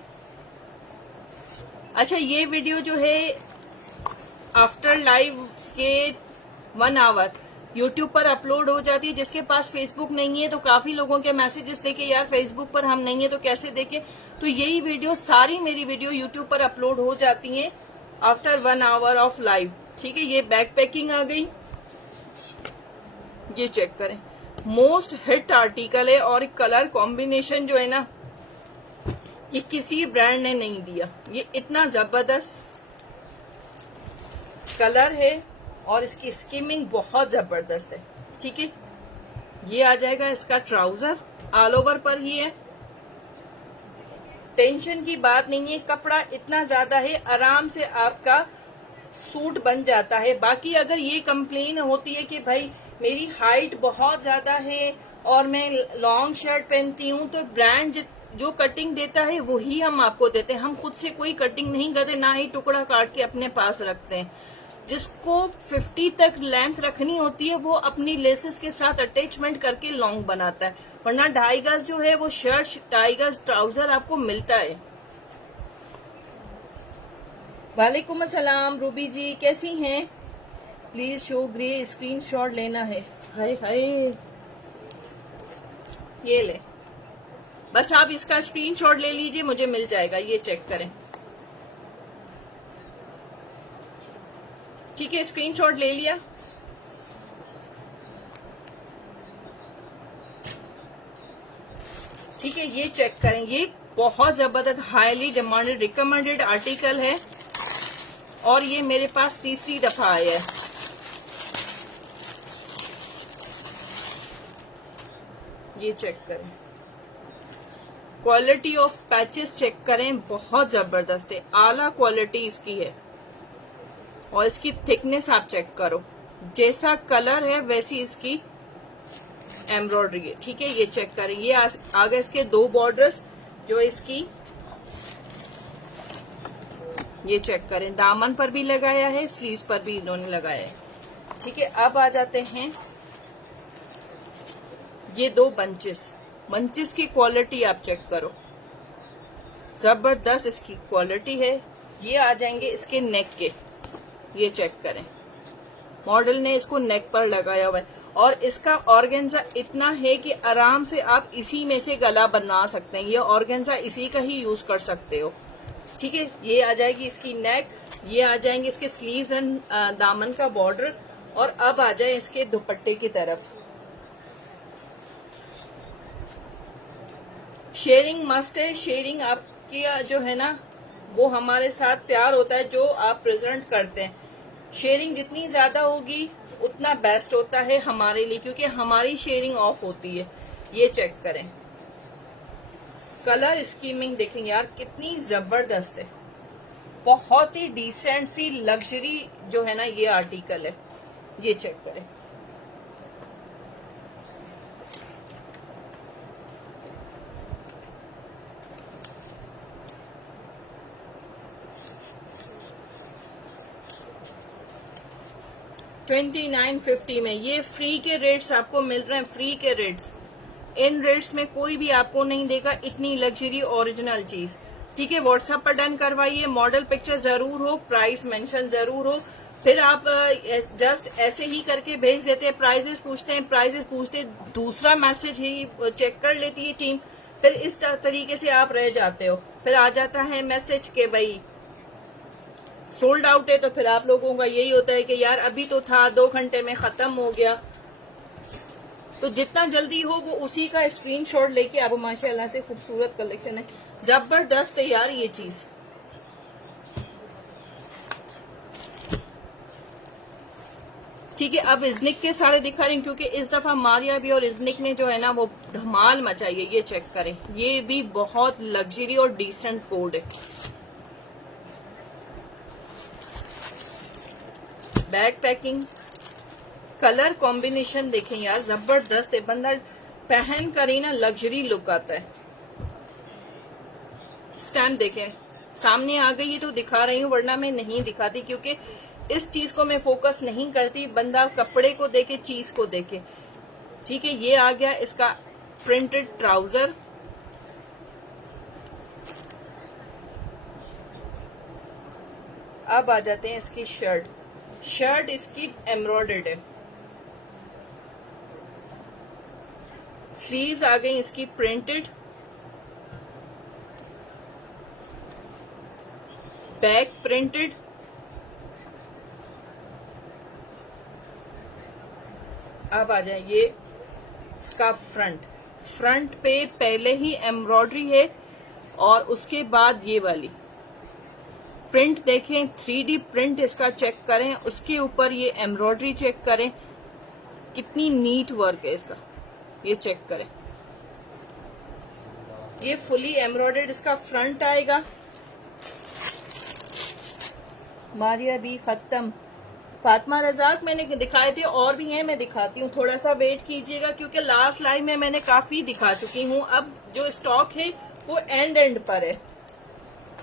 अच्छा, ये वीडियो जो है आफ्टर लाइव के 1 आवर यूट्यूब पर अपलोड हो जाती है। जिसके पास फेसबुक नहीं है तो काफी लोगों के मैसेजेस देखे यार फेसबुक पर हम नहीं है तो कैसे देखे, तो यही वीडियो, सारी मेरी वीडियो यूट्यूब पर अपलोड हो जाती है आफ्टर 1 आवर ऑफ लाइव। ठीक है, ये बैक पैकिंग आ गई, ये चेक करें, मोस्ट हिट आर्टिकल है और कलर कॉम्बिनेशन जो है ना ये किसी ब्रांड ने नहीं दिया। ये इतना जबरदस्त कलर है और इसकी स्किमिंग बहुत जबरदस्त है। ठीक है, ये आ जाएगा इसका ट्राउजर, ऑल ओवर पर ही है, टेंशन की बात नहीं है, कपड़ा इतना ज्यादा है आराम से आपका सूट बन जाता है। बाकी अगर ये कंप्लेन होती है कि भाई मेरी हाइट बहुत ज्यादा है और मैं लॉन्ग शर्ट पहनती हूँ, तो ब्रांड जो कटिंग देता है वही हम आपको देते हैं, हम खुद से कोई कटिंग नहीं करते, ना ही टुकड़ा काट के अपने पास रखते हैं। जिसको 50 तक लेंथ रखनी होती है वो अपनी लेसेस के साथ अटैचमेंट करके लॉन्ग बनाता है, वरना 2.5 गज जो है वो शर्ट 2.5 गज ट्राउजर आपको मिलता है। वालेकुम अस्सलाम रूबी जी, कैसी हैं? प्लीज शो ग्रे, स्क्रीनशॉट लेना है। हाय हाय, ये ले, बस आप इसका स्क्रीनशॉट ले लीजिए, मुझे मिल जाएगा, ये चेक करें। ठीक है, स्क्रीनशॉट ले लिया। ठीक है, ये चेक करें, ये बहुत जबरदस्त हाईली डिमांडेड रिकमेंडेड आर्टिकल है और ये मेरे पास तीसरी दफा आया है। ये चेक करें, क्वालिटी ऑफ पैचेस चेक करें, बहुत जबरदस्त है, आला क्वालिटी इसकी है और इसकी थिकनेस आप चेक करो, जैसा कलर है वैसी इसकी एम्ब्रॉयडरी है। ठीक है, ये चेक करें, ये आगे इसके 2 बॉर्डर्स जो इसकी, ये चेक करें, दामन पर भी लगाया है, स्लीव्स पर भी इन्होंने लगाया है। ठीक है, अब आ जाते हैं ये 2 बंचेस की क्वालिटी आप चेक करो, जबरदस्त इसकी क्वालिटी है। ये आ जाएंगे इसके नेक के, ये चेक करें, मॉडल ने इसको नेक पर लगाया हुआ है और इसका ऑर्गेन्जा इतना है कि आराम से आप इसी में से गला बना सकते हैं, ये ऑर्गेन्जा इसी का ही यूज कर सकते हो। ठीक है, ये आ जाएगी इसकी नेक, ये आ जाएंगे इसके स्लीव्स एंड दामन का बॉर्डर। और अब आ जाए इसके दुपट्टे की तरफ। शेयरिंग मस्ट है, शेयरिंग आपकी जो है ना वो हमारे साथ प्यार होता है जो आप प्रेजेंट करते हैं। शेयरिंग जितनी ज्यादा होगी उतना बेस्ट होता है हमारे लिए, क्योंकि हमारी शेयरिंग ऑफ होती है। ये चेक करें, कलर स्कीमिंग देखें यार कितनी जबरदस्त है, बहुत ही डिसेंट सी लग्जरी जो है ना ये आर्टिकल है। ये चेक करें, $29.50 में ये फ्री के रेट्स आपको मिल रहे हैं, फ्री के रेट्स। इन रेट्स में कोई भी आपको नहीं देगा इतनी लग्जरी ओरिजिनल चीज। ठीक है, व्हाट्सएप पर डन करवाइए, मॉडल पिक्चर जरूर हो, प्राइस मेंशन जरूर हो, फिर आप जस्ट ऐसे ही करके भेज देते हैं, प्राइजेस पूछते हैं, दूसरा मैसेज ही चेक कर लेती है टीम, फिर इस तरीके से आप रह जाते हो। फिर आ जाता है मैसेज के भाई सोल्ड आउट है, तो फिर आप लोगों का यही होता है कि यार अभी तो था, 2 घंटे में खत्म हो गया। तो जितना जल्दी हो वो उसी का स्क्रीनशॉट लेके, अब माशाल्लाह से खूबसूरत कलेक्शन है, जबरदस्त है यार ये चीज। ठीक है, अब इजनिक के सारे दिखा रही हूँ क्योंकि इस दफा मारिया भी और इजनिक ने जो है ना वो धमाल मचाई है। ये चेक करें, ये भी बहुत लग्जरी और डिसेंट कोड है। बैक पैकिंग, कलर कॉम्बिनेशन देखें यार, जबरदस्त है, बंदा पहन कर ही ना लग्जरी लुक आता है। स्टैम्प देखें, सामने आ गई है तो दिखा रही हूँ, वरना मैं नहीं दिखाती क्योंकि इस चीज को मैं फोकस नहीं करती, बंदा कपड़े को देखे, चीज को देखे। ठीक है, ये आ गया इसका प्रिंटेड ट्राउजर। अब आ जाते हैं इसकी शर्ट इसकी एम्ब्रॉयडर्ड है, स्लीव्स आ गई इसकी प्रिंटेड, बैक प्रिंटेड, अब आ जाए ये इसका फ्रंट पे पहले ही एम्ब्रॉयडरी है और उसके बाद ये वाली प्रिंट देखें, 3D प्रिंट इसका चेक करें, उसके ऊपर ये एम्ब्रॉयडरी चेक करें, कितनी नीट वर्क है इसका, ये चेक करें। ये फुली एम्ब्रॉयडर्ड इसका फ्रंट आएगा। मारिया भी खत्म, फातिमा रजाक मैंने दिखाए थे, और भी हैं, मैं दिखाती हूँ, थोड़ा सा वेट कीजिएगा क्योंकि लास्ट लाइव में मैंने काफी दिखा चुकी हूँ। अब जो स्टॉक है वो एंड पर है।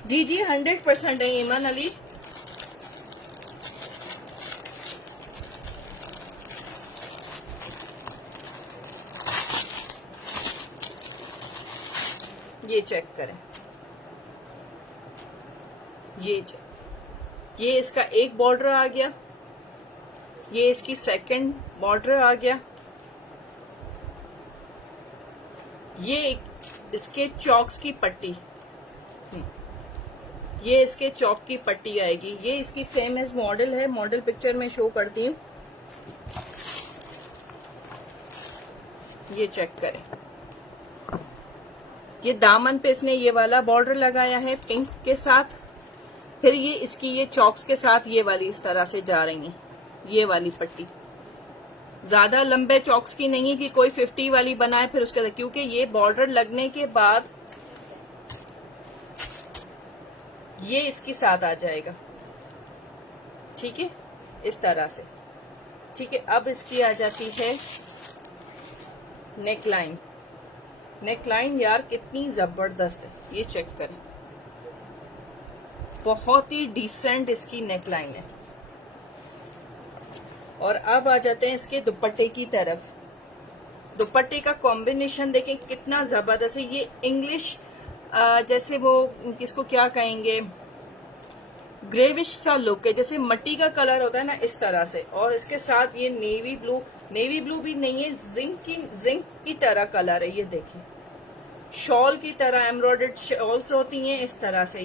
जी 100% है ईमान अली। ये चेक करें, ये इसका एक बॉर्डर आ गया, ये इसकी सेकंड बॉर्डर आ गया, ये इसके चौक्स की पट्टी, ये इसके चौक की पट्टी आएगी। ये इसकी सेम एज मॉडल है, मॉडल पिक्चर में शो करती हूँ, ये चेक करें। ये दामन पे इसने ये वाला बॉर्डर लगाया है पिंक के साथ, फिर ये इसकी ये चौक्स के साथ ये वाली इस तरह से जा रही है, ये वाली पट्टी ज्यादा लंबे चौक्स की नहीं है कि कोई 50 वाली बनाए फिर उसके, क्योंकि ये बॉर्डर लगने के बाद ये इसके साथ आ जाएगा। ठीक है, इस तरह से। ठीक है, अब इसकी आ जाती है नेकलाइन यार कितनी जबरदस्त है, ये चेक करें, बहुत ही डिसेंट इसकी नेकलाइन है। और अब आ जाते हैं इसके दुपट्टे की तरफ। दुपट्टे का कॉम्बिनेशन देखें कितना जबरदस्त है। ये इंग्लिश जैसे वो किसको क्या कहेंगे, ग्रेविश सा लुक है, जैसे मट्टी का कलर होता है ना, इस तरह से। और इसके साथ ये नेवी ब्लू भी नहीं है, जिंक की तरह कलर है। ये देखिए, शॉल की तरह एम्ब्रॉयडर्ड शॉल्स होती हैं इस तरह से।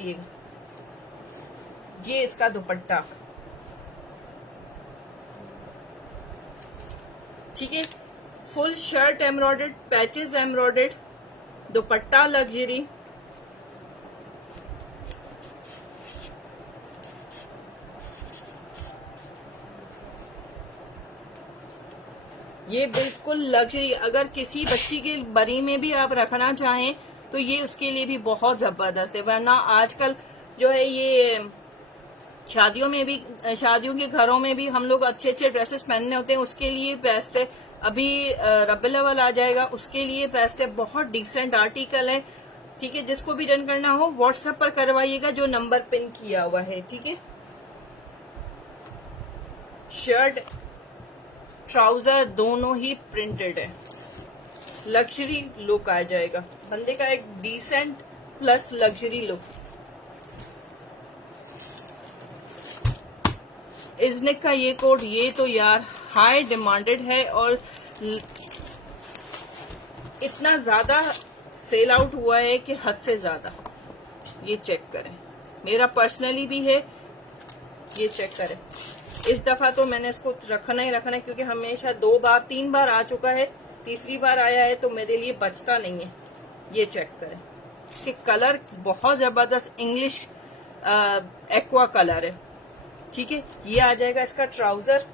ये इसका दुपट्टा। ठीक है, full shirt embroidered, patches embroidered, दुपट्टा लग्जरी। ये बिल्कुल लग्जरी, अगर किसी बच्ची के बरी में भी आप रखना चाहें तो ये उसके लिए भी बहुत जबरदस्त है। वरना आजकल जो है ये शादियों के घरों में भी हम लोग अच्छे ड्रेसेस पहनने होते हैं, उसके लिए बेस्ट है। अभी रबीउल अव्वल आ जाएगा, उसके लिए बेस्ट है, बहुत डिसेंट आर्टिकल है। ठीक है, जिसको भी डन करना हो व्हाट्सएप पर करवाइएगा जो नंबर पिन किया हुआ है। ठीक है, शर्ट ट्राउजर दोनों ही प्रिंटेड है, लग्जरी लुक आ जाएगा बंदे का, एक decent plus luxury look. Iznik का ये कोट, ये तो यार हाई डिमांडेड है और इतना ज्यादा सेल आउट हुआ है कि हद से ज्यादा। ये चेक करें, मेरा पर्सनली भी है, ये चेक करें। इस दफा तो मैंने इसको रखना ही रखना है क्योंकि हमेशा 2 बार 3 बार आ चुका है, तीसरी बार आया है तो मेरे लिए बचता नहीं है। ये चेक करें, इसके कलर बहुत जबरदस्त इंग्लिश एक्वा कलर है। ठीक है, ये आ जाएगा इसका ट्राउजर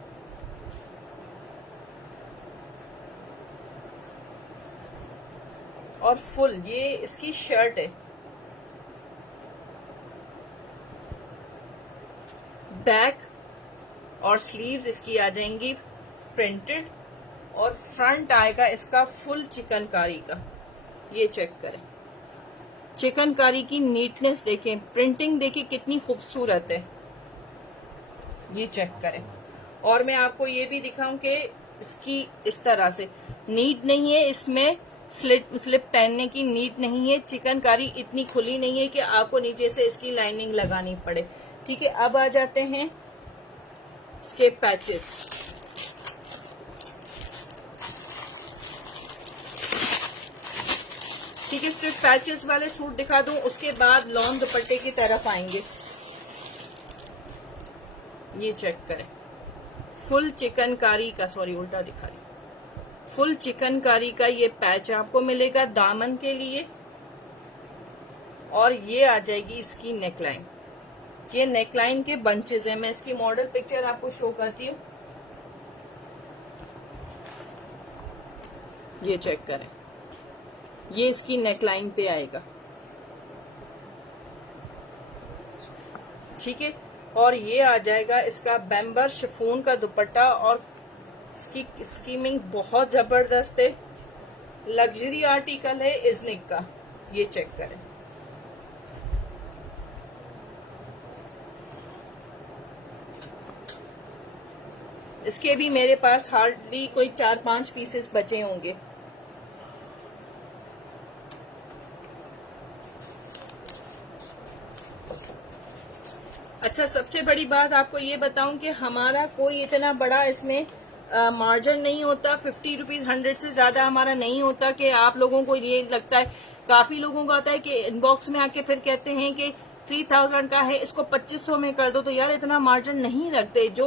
और फुल ये इसकी शर्ट है। बैक और स्लीव्स इसकी आ जाएंगी प्रिंटेड और फ्रंट आएगा इसका फुल चिकनकारी का। ये चेक करें, चिकनकारी की नीटनेस देखें, प्रिंटिंग देखिए कितनी खूबसूरत है। ये चेक करें और मैं आपको ये भी दिखाऊं कि इसकी इस तरह से नीड नहीं है, इसमें स्लिप पहनने की नीड नहीं है। चिकनकारी इतनी खुली नहीं है कि आपको नीचे से इसकी लाइनिंग लगानी पड़े। ठीक है, अब आ जाते हैं इसके पैचेस। ठीक है, सिर्फ पैचेस वाले सूट दिखा दूं, उसके बाद लॉन दुपट्टे की तरफ आएंगे। ये चेक करें, फुल चिकनकारी का, सॉरी उल्टा दिखा रही, फुल चिकनकारी का ये पैच आपको मिलेगा दामन के लिए और ये आ जाएगी इसकी नेकलाइन। ये नेकलाइन के बंचेस हैं, मैं इसकी मॉडल पिक्चर आपको शो करती हूँ। ये चेक करें, ये इसकी नेकलाइन पे आएगा। ठीक है, और ये आ जाएगा इसका बैम्बर शिफॉन का दुपट्टा और इसकी स्कीमिंग बहुत जबरदस्त है, लग्जरी आर्टिकल है इज़निक का। ये चेक करें, इसके भी मेरे पास हार्डली कोई 4-5 पीसेस बचे होंगे। अच्छा, सबसे बड़ी बात आपको ये बताऊं कि हमारा कोई इतना बड़ा इसमें मार्जिन नहीं होता। 50 रुपीज 100 से ज्यादा हमारा नहीं होता कि आप लोगों को ये लगता है। काफी लोगों को आता है कि इनबॉक्स में आके फिर कहते हैं कि 3000 का है, इसको 2500 में कर दो। तो यार इतना मार्जिन नहीं रखते, जो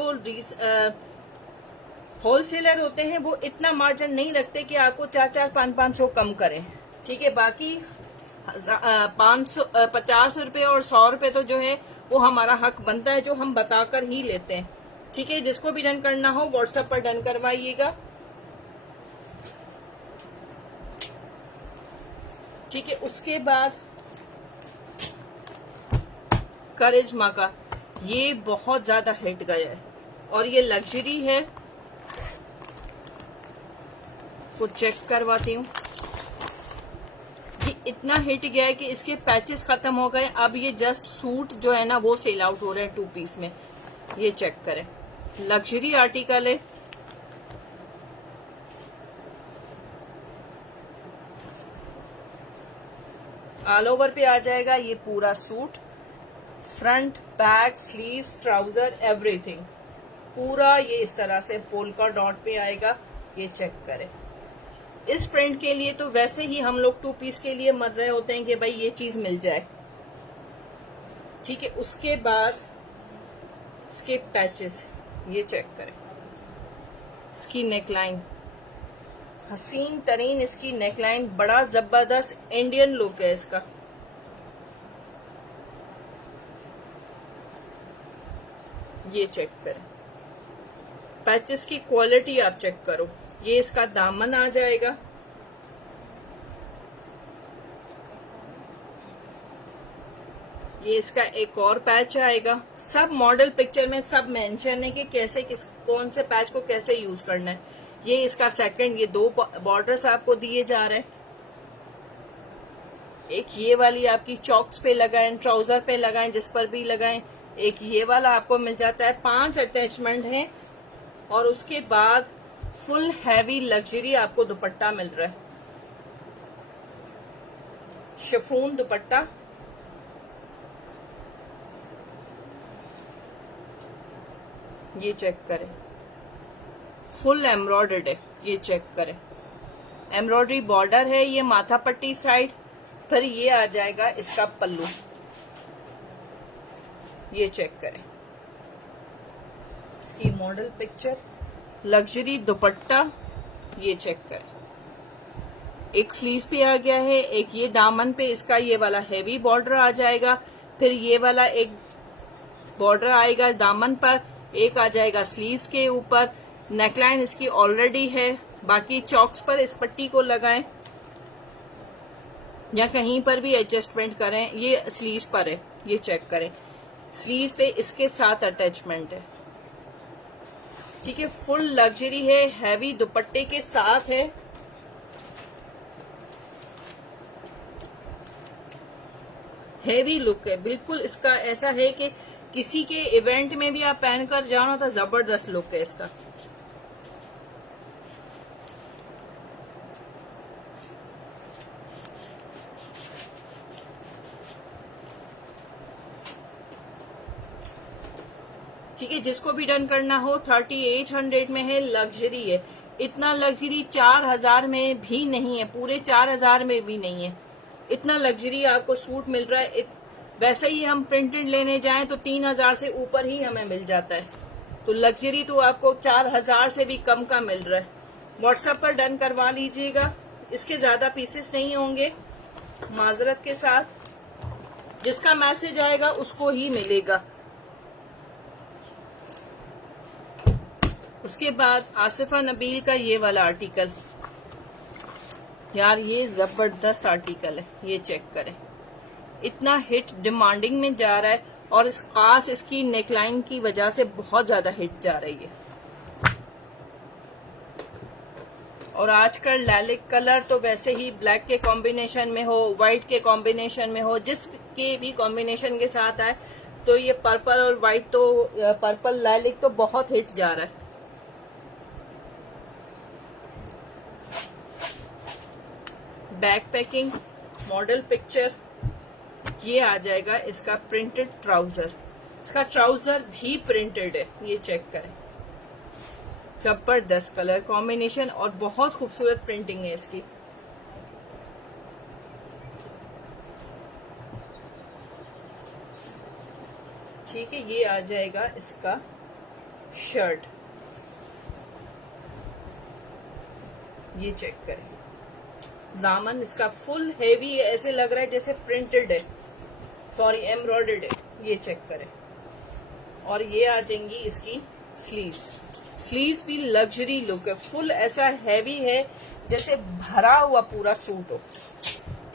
होलसेलर होते हैं वो इतना मार्जिन नहीं रखते कि आपको 400 500 कम करें। ठीक है, बाकी 50 रुपए और 100 रुपए तो जो है वो हमारा हक बनता है, जो हम बताकर ही लेते हैं। ठीक है, जिसको भी डन करना हो व्हाट्सएप पर डन करवाइएगा। ठीक है, उसके बाद करिश्मा का ये बहुत ज्यादा हिट गया है और ये लग्जरी है। को चेक करवाती हूँ, ये इतना हिट गया है कि इसके पैचेस खत्म हो गए। अब ये जस्ट सूट जो है ना वो सेल आउट हो रहे हैं 2 पीस में। ये चेक करें, लग्जरी आर्टिकल है। ऑल ओवर पे आ जाएगा ये पूरा suit, front back sleeves trouser everything पूरा ये इस तरह से पोल्का डॉट पे आएगा। ये चेक करें, इस प्रिंट के लिए तो वैसे ही हम लोग 2 पीस के लिए मर रहे होते हैं कि भाई ये चीज मिल जाए। ठीक है, उसके बाद इसके पैचेस ये चेक करें, इसकी नेकलाइन हसीन तरीन, इसकी नेकलाइन बड़ा जबरदस्त इंडियन लुक है इसका। ये चेक करें, पैचेस की क्वालिटी आप चेक करो। ये इसका दामन आ जाएगा, ये इसका एक और पैच आएगा। सब मॉडल पिक्चर में सब मेंशन है कि कैसे कौन से पैच को कैसे यूज करना है। ये इसका सेकंड, ये 2 बॉर्डर्स आपको दिए जा रहे हैं। एक ये वाली आपकी चॉक्स पे लगाएं, ट्राउजर पे लगाएं, जिस पर भी लगाएं। एक ये वाला आपको मिल जाता है। 5 अटैचमेंट हैं और उसके बाद फुल हैवी लग्जरी आपको दुपट्टा मिल रहा है, शिफॉन दुपट्टा। ये चेक करें, फुल एम्ब्रॉयडर्ड है, ये चेक करें, एम्ब्रॉयडरी बॉर्डर है, ये माथा पट्टी साइड। फिर ये आ जाएगा इसका पल्लू, ये चेक करें, इसकी मॉडल पिक्चर, लग्जरी दुपट्टा, ये चेक करें। एक स्लीव्स पे आ गया है, एक ये दामन पे इसका ये वाला हैवी बॉर्डर आ जाएगा, फिर ये वाला एक बॉर्डर आएगा दामन पर, एक आ जाएगा स्लीव्स के ऊपर। नेकलाइन इसकी ऑलरेडी है, बाकी चॉक्स पर इस पट्टी को लगाएं या कहीं पर भी एडजस्टमेंट करें। ये स्लीव्स पर है, ये चेक करें, स्लीव्स पे इसके साथ अटैचमेंट है, ठीक है। फुल लग्जरी है, हैवी दुपट्टे के साथ है। हैवी लुक है बिल्कुल इसका, ऐसा है कि किसी के इवेंट में भी आप पहनकर जाओ तो जबरदस्त लुक है इसका। ठीक है, जिसको भी डन करना हो 3800 में है, लग्जरी है। इतना लग्जरी 4000 में भी नहीं है, पूरे 4000 में भी नहीं है। इतना लग्जरी आपको सूट मिल रहा है। वैसे ही हम प्रिंटेड लेने जाएं तो 3000 से ऊपर ही हमें मिल जाता है, तो लग्जरी तो आपको 4000 से भी कम का मिल रहा है। व्हाट्सएप पर डन करवा लीजिएगा, इसके ज्यादा पीसेस नहीं होंगे, माजरत के साथ। जिसका मैसेज आएगा उसको ही मिलेगा। उसके बाद आसिफा नबील का ये वाला आर्टिकल, यार ये जबरदस्त आर्टिकल है, ये चेक करें। इतना हिट डिमांडिंग में जा रहा है और इस खास इसकी नेकलाइन की वजह से बहुत ज्यादा हिट जा रही है। और आजकल लैलिक कलर तो वैसे ही ब्लैक के कॉम्बिनेशन में हो, व्हाइट के कॉम्बिनेशन में हो, जिसके भी कॉम्बिनेशन के साथ आए, तो ये पर्पल और व्हाइट तो पर्पल लैलिक तो बहुत हिट जा रहा है। बैक पैकिंग, मॉडल पिक्चर, ये आ जाएगा इसका प्रिंटेड ट्राउजर। इसका ट्राउजर भी प्रिंटेड है, ये चेक करें। जबरदस्त कलर कॉम्बिनेशन और बहुत खूबसूरत प्रिंटिंग है इसकी। ठीक है, ये आ जाएगा इसका शर्ट, ये चेक करें। दामन इसका फुल हेवी है, ऐसे लग रहा है जैसे प्रिंटेड है, सॉरी एम्ब्रॉयडर्ड है, ये चेक करें। और ये आ जाएंगी इसकी स्लीव्स। स्लीव्स भी लग्जरी लुक है, फुल ऐसा हैवी है जैसे भरा हुआ पूरा सूट हो।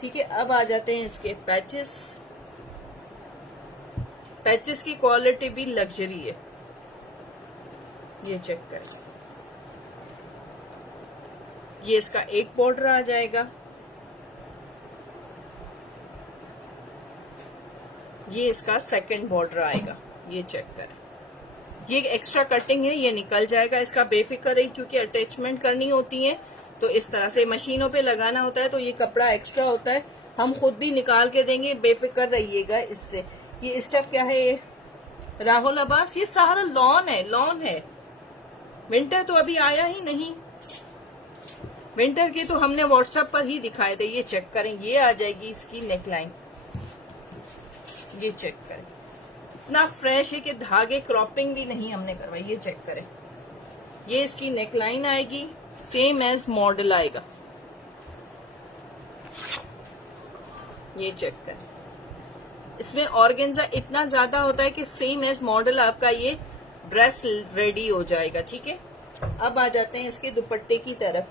ठीक है, अब आ जाते हैं इसके पैचेस। पैचेस की क्वालिटी भी लग्जरी है, ये चेक करें। ये इसका एक बॉर्डर आ जाएगा, ये इसका सेकंड बॉर्डर आएगा, ये चेक करें। ये एक्स्ट्रा कटिंग है, ये निकल जाएगा इसका, बेफिक्र है, क्योंकि अटैचमेंट करनी होती है तो इस तरह से मशीनों पे लगाना होता है, तो ये कपड़ा एक्स्ट्रा होता है, हम खुद भी निकाल के देंगे, बेफिक्र रहिएगा इससे। ये स्टफ क्या है, ये राहुल अब्बास, ये सारा लॉन है, लॉन है। विंटर तो अभी आया ही नहीं, विंटर के तो हमने व्हाट्सएप पर ही दिखाए थे। ये चेक करें, ये आ जाएगी इसकी नेकलाइन, ये चेक करें। इतना फ्रेश है कि धागे क्रॉपिंग भी नहीं हमने करवाई, ये चेक करें। ये इसकी नेकलाइन आएगी, सेम एज मॉडल आएगा, ये चेक करें। इसमें ऑर्गेन्जा इतना ज्यादा होता है कि सेम एज मॉडल आपका ये ड्रेस रेडी हो जाएगा। ठीक है, अब आ जाते हैं इसके दुपट्टे की तरफ।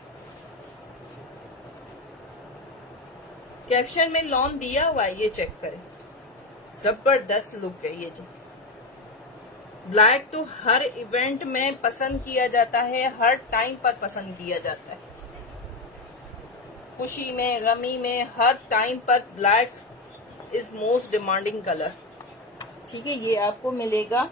कैप्शन में लॉन दिया हुआ है, ये चेक करें, जबरदस्त लुक है। ये जी ब्लैक तो हर इवेंट में पसंद किया जाता है, हर टाइम पर पसंद किया जाता है, खुशी में गमी में हर टाइम पर black is most demanding colour. ठीक है, ये आपको मिलेगा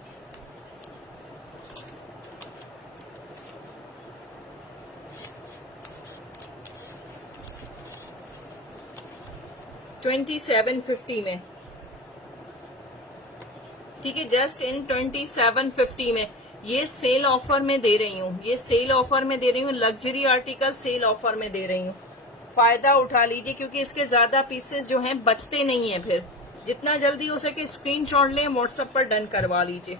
2750 में। ठीक है, जस्ट इन 2750 में ये सेल ऑफर में दे रही हूँ, ये सेल ऑफर में दे रही हूँ, लग्जरी आर्टिकल सेल ऑफर में दे रही हूँ। फायदा उठा लीजिए क्योंकि इसके ज्यादा पीसेस जो हैं बचते नहीं हैं। फिर जितना जल्दी हो सके स्क्रीनशॉट लें, व्हाट्सएप पर डन करवा लीजिए।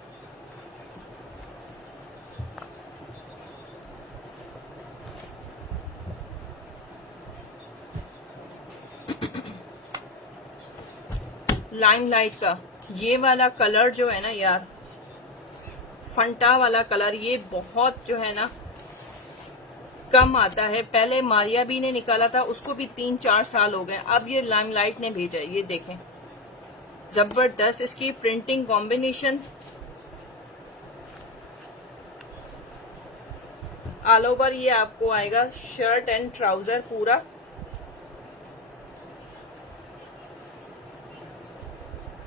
लाइमलाइट का ये वाला कलर जो है ना यार, फंटा वाला कलर, ये बहुत जो है ना कम आता है। पहले मारिया बी ने निकाला था, उसको भी 3-4 साल हो गए, अब ये लाइमलाइट ने भेजा है। ये देखें, जबरदस्त इसकी प्रिंटिंग कॉम्बिनेशन, ऑल ओवर ये आपको आएगा शर्ट एंड ट्राउजर पूरा।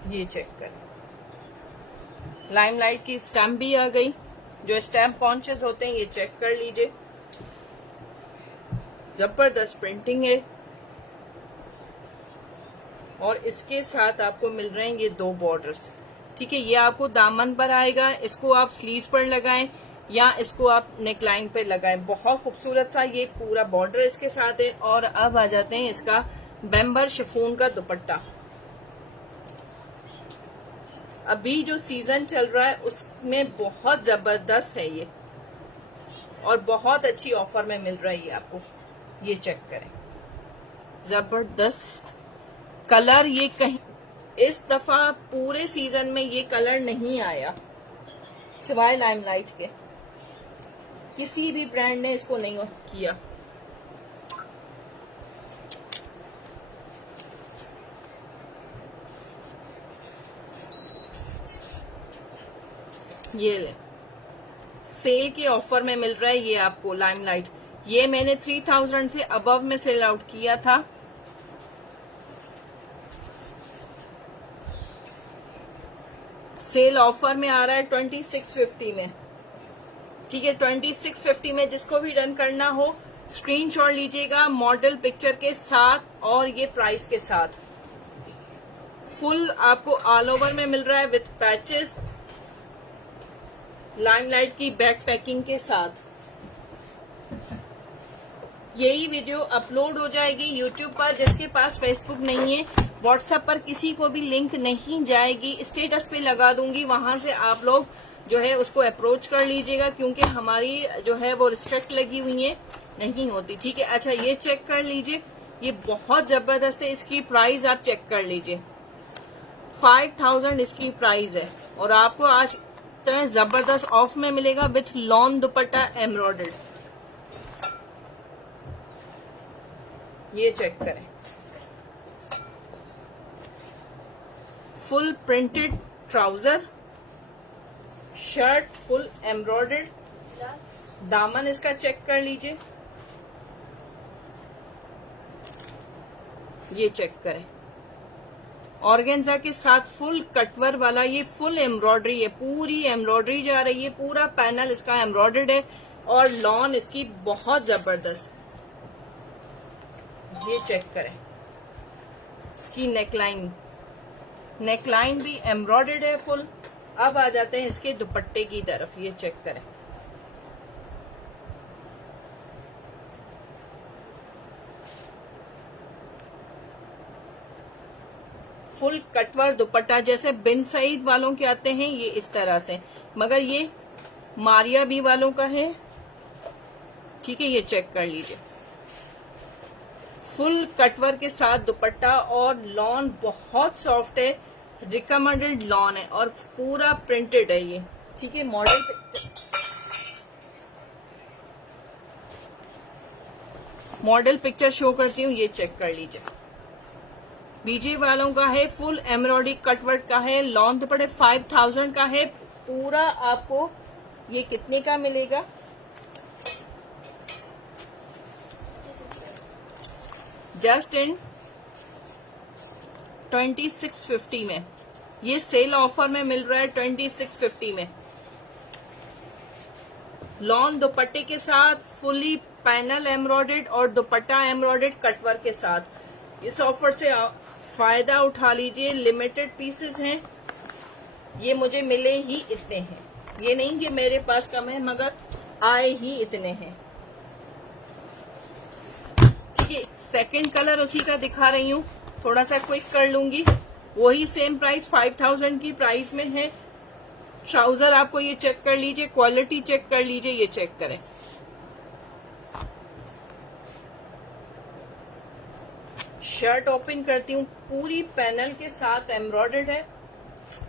ये चेक करें, लाइमलाइट की स्टैम्प भी आ गई, जो स्टैम्प कॉन्शियस होते हैं ये चेक कर लीजिए, जबरदस्त प्रिंटिंग है। और इसके साथ आपको मिल रहे हैं ये 2 बॉर्डर्स, ठीक है। ये आपको दामन पर आएगा, इसको आप स्लीव्स पर लगाएं या इसको आप नेकलाइन पे लगाएं। बहुत खूबसूरत सा ये पूरा बॉर्डर इसके साथ है। और अब आ जाते हैं इसका बेम्बर शिफॉन का दुपट्टा। अभी जो सीजन चल रहा है उसमें बहुत जबरदस्त है ये, और बहुत अच्छी ऑफर में मिल रही है आपको। ये चेक करें, जबरदस्त कलर। ये कहीं इस दफा पूरे सीजन में ये कलर नहीं आया सिवाय लाइमलाइट के, किसी भी ब्रांड ने इसको नहीं किया। ये ले, सेल के ऑफर में मिल रहा है ये आपको लाइमलाइट। ये मैंने 3000 से अबव में सेल आउट किया था। सेल ऑफर में आ रहा है 2650 में, ठीक है। 2650 में जिसको भी डन करना हो स्क्रीनशॉट लीजिएगा मॉडल पिक्चर के साथ और ये प्राइस के साथ। फुल आपको ऑल ओवर में मिल रहा है विथ पैचेस, लाइमलाइट की बैक पैकिंग के साथ। यही वीडियो अपलोड हो जाएगी यूट्यूब पर। जिसके पास फेसबुक नहीं है, व्हाट्सएप पर किसी को भी लिंक नहीं जाएगी, स्टेटस पे लगा दूंगी, वहां से आप लोग जो है उसको अप्रोच कर लीजिएगा, क्योंकि हमारी जो है वो रिस्ट्रिक्ट लगी हुई है, नहीं होती, ठीक है। अच्छा, ये चेक कर लीजिए, ये बहुत जबरदस्त है। इसकी प्राइस आप चेक कर लीजिए, 5000 इसकी प्राइस है। और आपको आज जबरदस्त ऑफ में मिलेगा विथ लॉन दुपट्टा एम्ब्रॉयडर्ड। ये चेक करें, full printed trouser, shirt full embroidered, दामन इसका चेक कर लीजिए, ये चेक करें, ऑर्गेन्जा के साथ फुल कटवर वाला, ये फुल एम्ब्रॉयडरी है, पूरी एम्ब्रॉयडरी जा रही है, पूरा पैनल इसका एम्ब्रॉयडर्ड है और लॉन इसकी बहुत जबरदस्त। ये चेक करें, इसकी नेकलाइन, नेकलाइन भी एम्ब्रॉयडर्ड है फुल। अब आ जाते हैं इसके दुपट्टे की तरफ, ये चेक करें, फुल कटवर दुपट्टा, जैसे बिन सईद वालों के आते हैं ये इस तरह से, मगर ये मारिया बी वालों का है, ठीक है। ये चेक कर लीजिए, फुल कटवर के साथ दुपट्टा और लॉन बहुत सॉफ्ट है, रिकमेंडेड लॉन है और पूरा प्रिंटेड है ये, ठीक है। मॉडल पिक्चर शो करती हूँ, ये चेक कर लीजिए। बीजे वालों का है, फुल एम्ब्रॉयडरी कटवर्क का है, लॉन दुपट्टे 5000 का है पूरा। आपको ये कितने का मिलेगा? जस्ट इन 2650 में, ये सेल ऑफर में मिल रहा है 2650 में, लॉन दुपट्टे के साथ, फुली पैनल एम्ब्रॉयडर्ड और दुपट्टा एम्ब्रॉयडर्ड कटवर्क के साथ। इस ऑफर से फायदा उठा लीजिए, लिमिटेड पीसेस हैं, ये मुझे मिले ही इतने हैं। ये नहीं कि मेरे पास कम है, मगर आए ही इतने हैं। ठीक है, सेकंड कलर उसी का दिखा रही हूँ, थोड़ा सा क्विक कर लूंगी। वही सेम प्राइस 5000 की प्राइस में है। ट्राउजर आपको ये चेक कर लीजिए, क्वालिटी चेक कर लीजिए, ये चेक करें। शर्ट ओपन करती हूँ, पूरी पैनल के साथ एम्ब्रॉयडर्ड है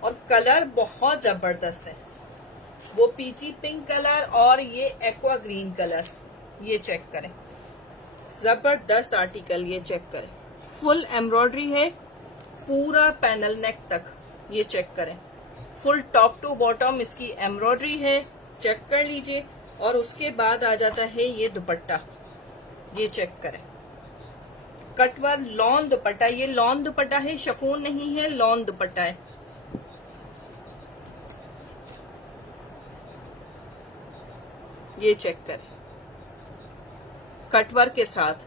और कलर बहुत जबरदस्त है। वो पीची पिंक कलर और ये एक्वा ग्रीन कलर, ये चेक करें, जबरदस्त आर्टिकल, ये चेक करें। फुल एम्ब्रॉयडरी है पूरा पैनल नेक तक, ये चेक करें। फुल टॉप टू बॉटम इसकी एम्ब्रॉयडरी है, चेक कर लीजिए। और उसके बाद आ जाता है ये दुपट्टा, ये चेक करें। कटवर लॉन दुपट्टा, ये लॉन दुपट्टा है, शिफॉन नहीं है, लॉन दुपट्टा है। ये चेक करें, कटवर के साथ।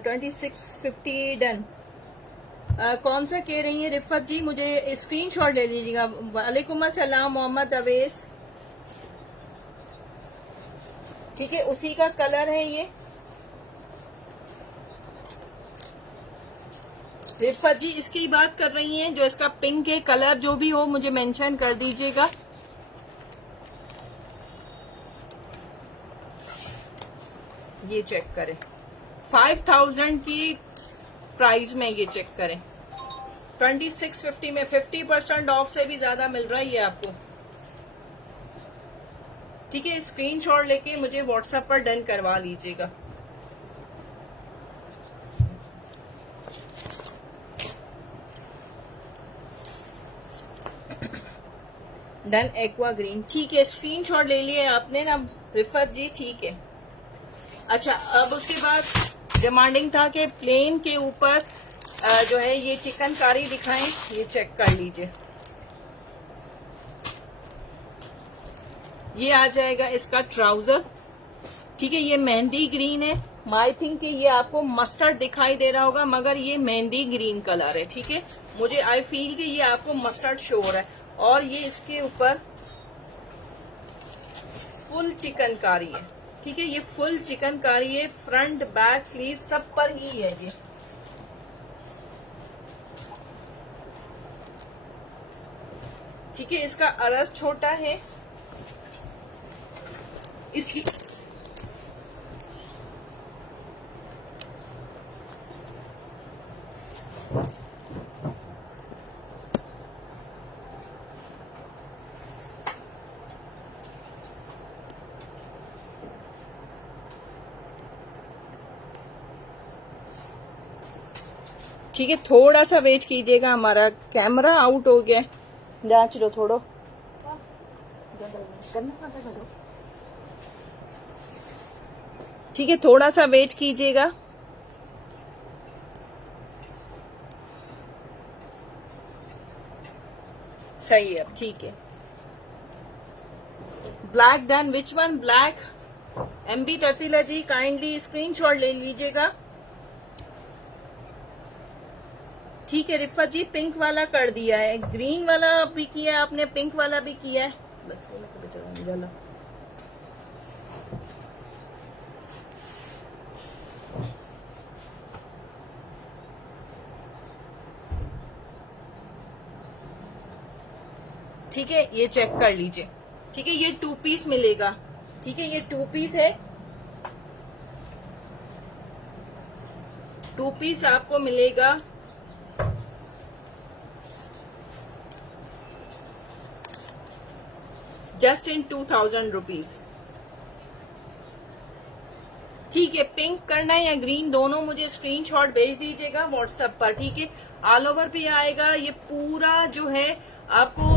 2650 डन। कौन सा कह रही है रिफत जी? मुझे स्क्रीनशॉट ले लीजिएगा। वालेकुम अस्सलाम मोहम्मद अवेस। ठीक है, उसी का कलर है ये। रिफत जी इसकी बात कर रही हैं, जो इसका पिंक है, कलर जो भी हो मुझे मेंशन कर दीजिएगा। ये चेक करें, 5000 की प्राइस में, ये चेक करें। 2650 में 50% ऑफ से भी ज्यादा मिल रहा है ये आपको। ठीक है, स्क्रीनशॉट लेके मुझे व्हाट्सएप पर डन करवा लीजिएगा। डन एक्वा ग्रीन, ठीक है, स्क्रीनशॉट ले लिए आपने ना रिफत जी, ठीक है। अच्छा, अब उसके बाद डिमांडिंग था कि प्लेन के ऊपर जो है ये चिकनकारी दिखाएं, ये चेक कर लीजिए। ये आ जाएगा इसका ट्राउजर। ठीक है, ये मेहंदी ग्रीन है। आई थिंक कि ये आपको मस्टर्ड दिखाई दे रहा होगा, मगर ये मेहंदी ग्रीन कलर है। ठीक है, मुझे आई फील कि ये आपको मस्टर्ड शो हो रहा है। और ये इसके ऊपर फुल चिकनकारी है। ठीक है, ये फुल चिकनकारी है, फ्रंट बैक स्लीव सब पर ही है ये। ठीक है, इसका अरज छोटा है इसलिए ठीक है, थोड़ा सा वेट कीजिएगा, हमारा कैमरा आउट हो गया। जांच लो थोड़ा, ठीक है, थोड़ा सा वेट कीजिएगा। सही है, ठीक है। Black done, which one black? MB Tartila ji kindly screenshot ले लीजिएगा। ठीक है रिफत जी, पिंक वाला कर दिया है, ग्रीन वाला भी किया है आपने, पिंक वाला भी किया है। बस चलो, ठीक है, ये चेक कर लीजिए। ठीक है, ये 2 पीस मिलेगा। ठीक है, ये 2 पीस है, 2 पीस आपको मिलेगा जस्ट इन 2000 रुपीज। ठीक है, पिंक करना है या ग्रीन, दोनों मुझे स्क्रीनशॉट भेज दीजिएगा व्हाट्सएप पर। ठीक है, ऑल ओवर पे आएगा ये पूरा, जो है आपको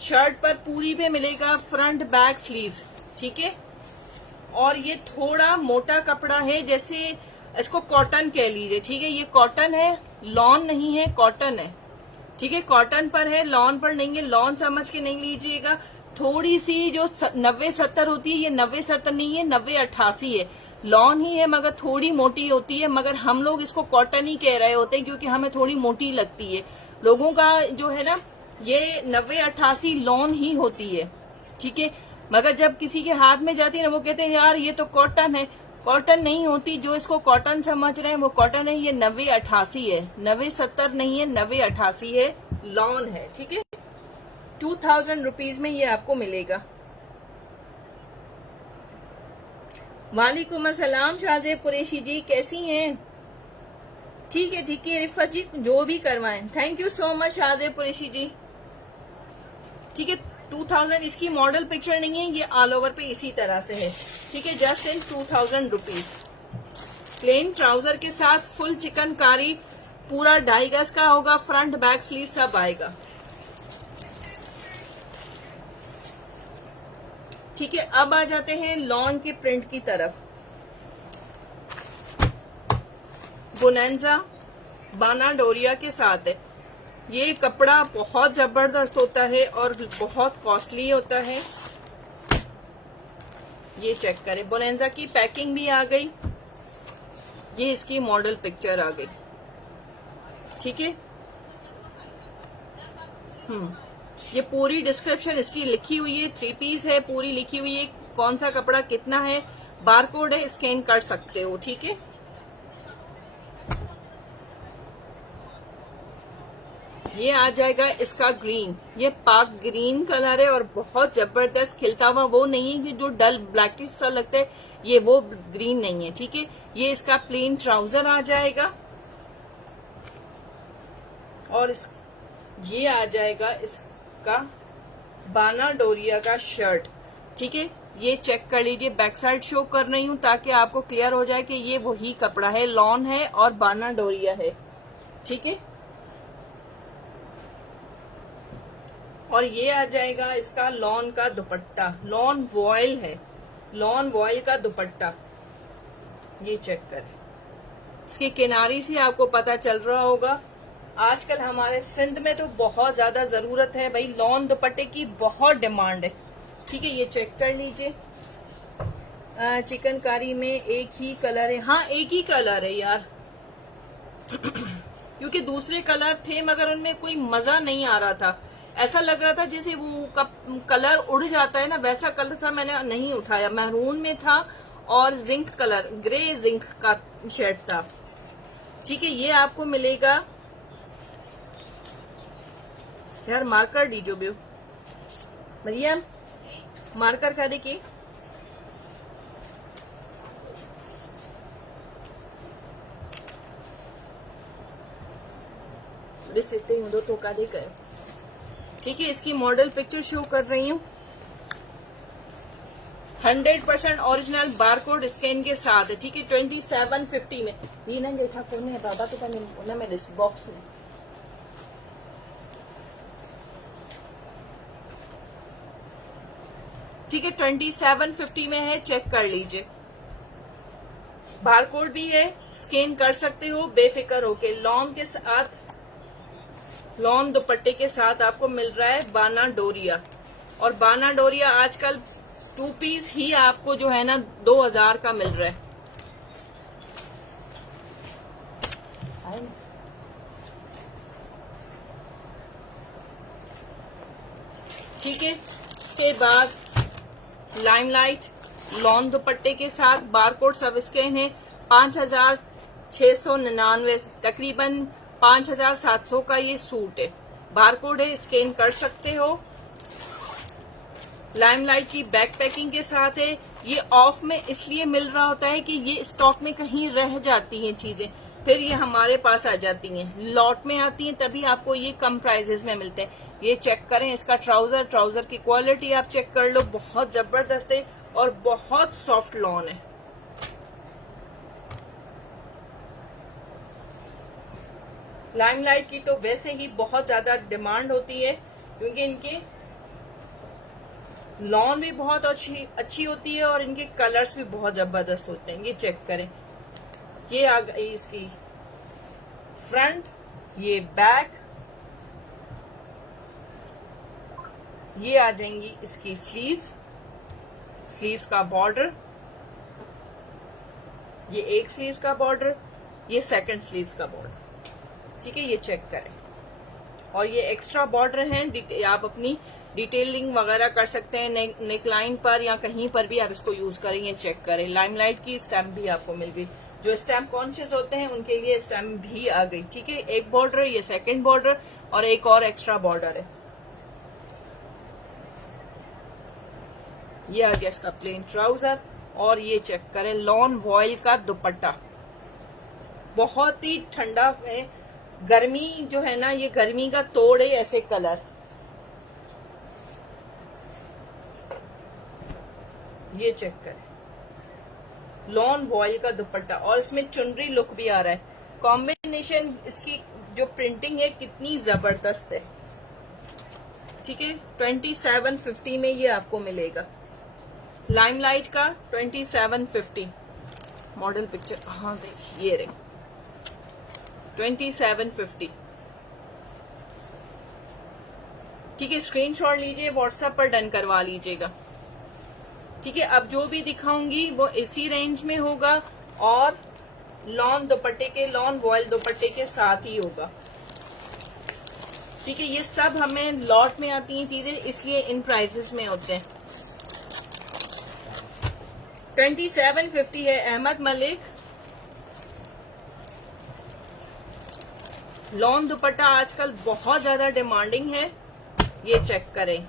शर्ट पर पूरी पे मिलेगा फ्रंट बैक स्लीव्स। ठीक है, और ये थोड़ा मोटा कपड़ा है, जैसे इसको कॉटन कह लीजिए। ठीक है, ये कॉटन है, लॉन नहीं है, कॉटन है। ठीक है, कॉटन पर है, लॉन पर नहीं है। लॉन समझ के नहीं लीजिएगा। थोड़ी सी जो 90-70 होती है, ये 90-70 नहीं है, 90-88 है। लॉन ही है मगर थोड़ी मोटी होती है, मगर हम लोग इसको कॉटन ही कह रहे होते हैं क्योंकि हमें थोड़ी मोटी लगती है। लोगों का जो है ना ये 90-88 लॉन ही होती है, ठीक है। मगर जब किसी के हाथ में जाती है ना, वो कहते हैं यार ये तो कॉटन है। कॉटन नहीं होती, जो इसको कॉटन समझ रहे हैं वो कॉटन है। ये 90-88 है, 90-70 नहीं है, 90-88 है, लॉन है, ठीक है। 2000 रुपीज में ये आपको मिलेगा। वालेकुम अस्सलाम शाहजेब कुरैशी जी, कैसी हैं? ठीक है रिफत जी, जो भी करवाएं। Thank you so much Shahzeb Qureshi ji, ठीक है। 2000 इसकी मॉडल पिक्चर नहीं है, ये ऑल ओवर पे इसी तरह से है, ठीक है। Just in 2000 rupees, plane trouser के साथ फुल चिकनकारी, पूरा 2.5 गज का होगा, फ्रंट बैक स्लीव सब आएगा, ठीक है। अब आ जाते हैं लॉन के प्रिंट की तरफ। बोनेंजा बाना डोरिया के साथ है। ये कपड़ा बहुत जबरदस्त होता है और बहुत कॉस्टली होता है। ये चेक करें, बोनेंजा की पैकिंग भी आ गई, ये इसकी मॉडल पिक्चर आ गई, ठीक है। ये पूरी डिस्क्रिप्शन इसकी लिखी हुई है, 3 पीस है, पूरी लिखी हुई है, कौन सा कपड़ा कितना है, बारकोड है, स्कैन कर सकते हो, ठीक है। ये आ जाएगा इसका ग्रीन, ये पाक ग्रीन कलर है और बहुत जबरदस्त खिलता हुआ, वो नहीं है कि जो डल ब्लैकिश सा लगता है, ये वो ग्रीन नहीं है, ठीक है। ये इसका प्लेन ट्राउजर आ जाएगा और ये आ जाएगा इसका बाना डोरिया का शर्ट, ठीक है। ये चेक कर लीजिए, बैक साइड शो कर रही हूं ताकि आपको क्लियर हो जाए कि ये वही कपड़ा है, लॉन है और बाना डोरिया है, ठीक है। और ये आ जाएगा इसका लॉन का दुपट्टा, लॉन वॉयल है, लॉन वॉयल का दुपट्टा, ये चेक करें। इसकी किनारी से आपको पता चल रहा होगा, आजकल हमारे सिंध में तो बहुत ज्यादा जरूरत है भाई, लॉन दुपट्टे की बहुत डिमांड है, ठीक है। ये चेक कर लीजिए, चिकनकारी में एक ही कलर है, हाँ एक ही कलर है यार क्योंकि दूसरे कलर थे मगर उनमें कोई मजा नहीं आ रहा था, ऐसा लग रहा था जैसे वो कलर उड़ जाता है ना, वैसा कलर था, मैंने नहीं उठाया। मैरून में था और जिंक कलर, ग्रे जिंक का शर्ट था, ठीक है। ये आपको मिलेगा, यार मार्कर दीजो बियो मरियम, मार्कर का देखिए, तो का देकर, ठीक है। इसकी मॉडल पिक्चर शो कर रही हूँ, 100% ओरिजिनल बारकोड स्कैन के साथ है, ठीक है। 2750 में ये ना जेठा कौन है बाबा तो कहने में इस बॉक्स में, ठीक है। 2750 में है, चेक कर लीजिए, बारकोड भी है, स्कैन कर सकते हो बेफिक्र होके। लॉन के साथ, लॉन दुपट्टे के साथ आपको मिल रहा है बाना डोरिया, और बाना डोरिया आजकल 2 पीस ही आपको जो है ना 2000 का मिल रहा है, ठीक है। इसके बाद लाइमलाइट लॉन दुपट्टे के साथ, बारकोड सब स्कैन है, 5699, तकरीबन 5700 का ये सूट है, बारकोड है, स्कैन कर सकते हो। लाइमलाइट की बैक पैकिंग के साथ है। ये ऑफ में इसलिए मिल रहा होता है कि ये स्टॉक में कहीं रह जाती हैं चीजें, फिर ये हमारे पास आ जाती हैं, लॉट में आती हैं, तभी आपको ये कम प्राइजेस में मिलते हैं। ये चेक करें, इसका ट्राउजर, ट्राउजर की क्वालिटी आप चेक कर लो, बहुत जबरदस्त है और बहुत सॉफ्ट लॉन है। लाइमलाइट की तो वैसे ही बहुत ज्यादा डिमांड होती है क्योंकि इनकी लॉन भी बहुत अच्छी होती है और इनके कलर्स भी बहुत जबरदस्त होते हैं। ये चेक करें, ये आ गई इसकी फ्रंट, ये बैक, ये आ जाएंगी इसकी स्लीव्स, स्लीव्स का बॉर्डर, ये एक स्लीव्स का बॉर्डर, ये सेकंड स्लीव्स का बॉर्डर, ठीक है। ये चेक करें, और ये एक्स्ट्रा बॉर्डर है, आप अपनी डिटेलिंग वगैरह कर सकते हैं नेकलाइन पर या कहीं पर भी आप इसको यूज करें। ये चेक करें, लाइमलाइट की स्टैम्प भी आपको मिल गई। जो स्टैम्प कॉन्शियस होते हैं उनके लिए स्टैम्प भी आ गई। ठीक है, एक बॉर्डर, ये सेकंड बॉर्डर और एक और एक्स्ट्रा बॉर्डर है। ये आ गया इसका प्लेन ट्राउजर और ये चेक करें लॉन वॉयल का दुपट्टा। बहुत ही ठंडा है, गर्मी जो है ना, ये गर्मी का तोड़ है ऐसे कलर। ये चेक करें, लॉन वॉयल का दुपट्टा और इसमें चुनरी लुक भी आ रहा है। कॉम्बिनेशन इसकी जो प्रिंटिंग है कितनी जबरदस्त है। ठीक है, 2750 में ये आपको मिलेगा। लाइमलाइट का 2750 मॉडल पिक्चर, हाँ देखिए ये रही 2750। ठीक है, स्क्रीनशॉट लीजिए, व्हाट्सएप पर डन करवा लीजिएगा। ठीक है, अब जो भी दिखाऊंगी वो इसी रेंज में होगा और लॉन दुपट्टे के, लॉन वॉयल दुपट्टे के साथ ही होगा। ठीक है, ये सब हमें लॉट में आती हैं चीजें, इसलिए इन प्राइसेस में होते हैं। 2750 है अहमद मलिक। लॉन दुपट्टा आजकल बहुत ज्यादा डिमांडिंग है। ये चेक करें,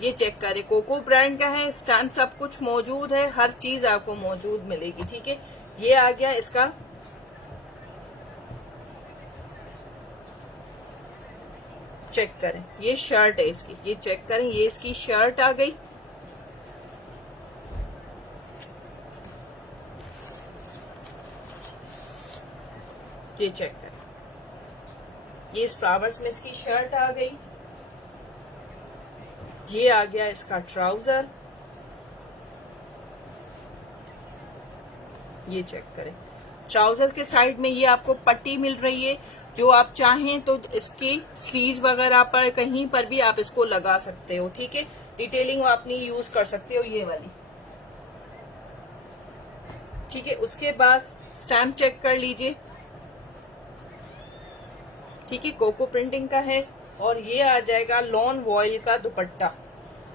ये चेक करें, कोको ब्रांड का है, स्टैंड सब कुछ मौजूद है, हर चीज आपको मौजूद मिलेगी। ठीक है, ये आ गया इसका चेक करें, ये शर्ट है इसकी, ये चेक करें, ये इसकी शर्ट आ गई। ये चेक करें, ये इस फ्लावर्स में इसकी शर्ट आ गई। ये आ गया इसका ट्राउजर। ये चेक करें, ट्राउजर के साइड में ये आपको पट्टी मिल रही है। जो आप चाहें तो इसकी स्लीव्स वगैरह पर कहीं पर भी आप इसको लगा सकते हो। ठीक है, डिटेलिंग अपनी यूज कर सकते हो ये वाली। ठीक है, उसके बाद स्टैम्प चेक कर लीजिए। ठीक है, कोको प्रिंटिंग का है और ये आ जाएगा लॉन वॉयल का दुपट्टा।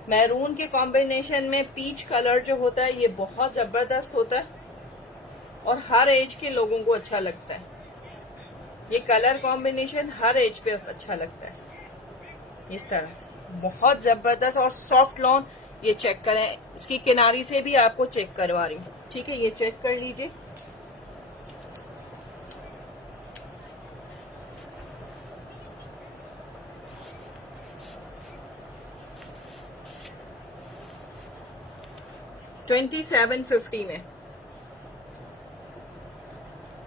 मैरून के कॉम्बिनेशन में पीच कलर जो होता है ये बहुत जबरदस्त होता है और हर एज के लोगों को अच्छा लगता है। ये कलर कॉम्बिनेशन हर एज पे अच्छा लगता है। इस तरह से बहुत जबरदस्त और सॉफ्ट लॉन। ये चेक करें, इसकी किनारी से भी आपको चेक करवा रही हूँ। ठीक है, ये चेक कर लीजिए। $2750 में।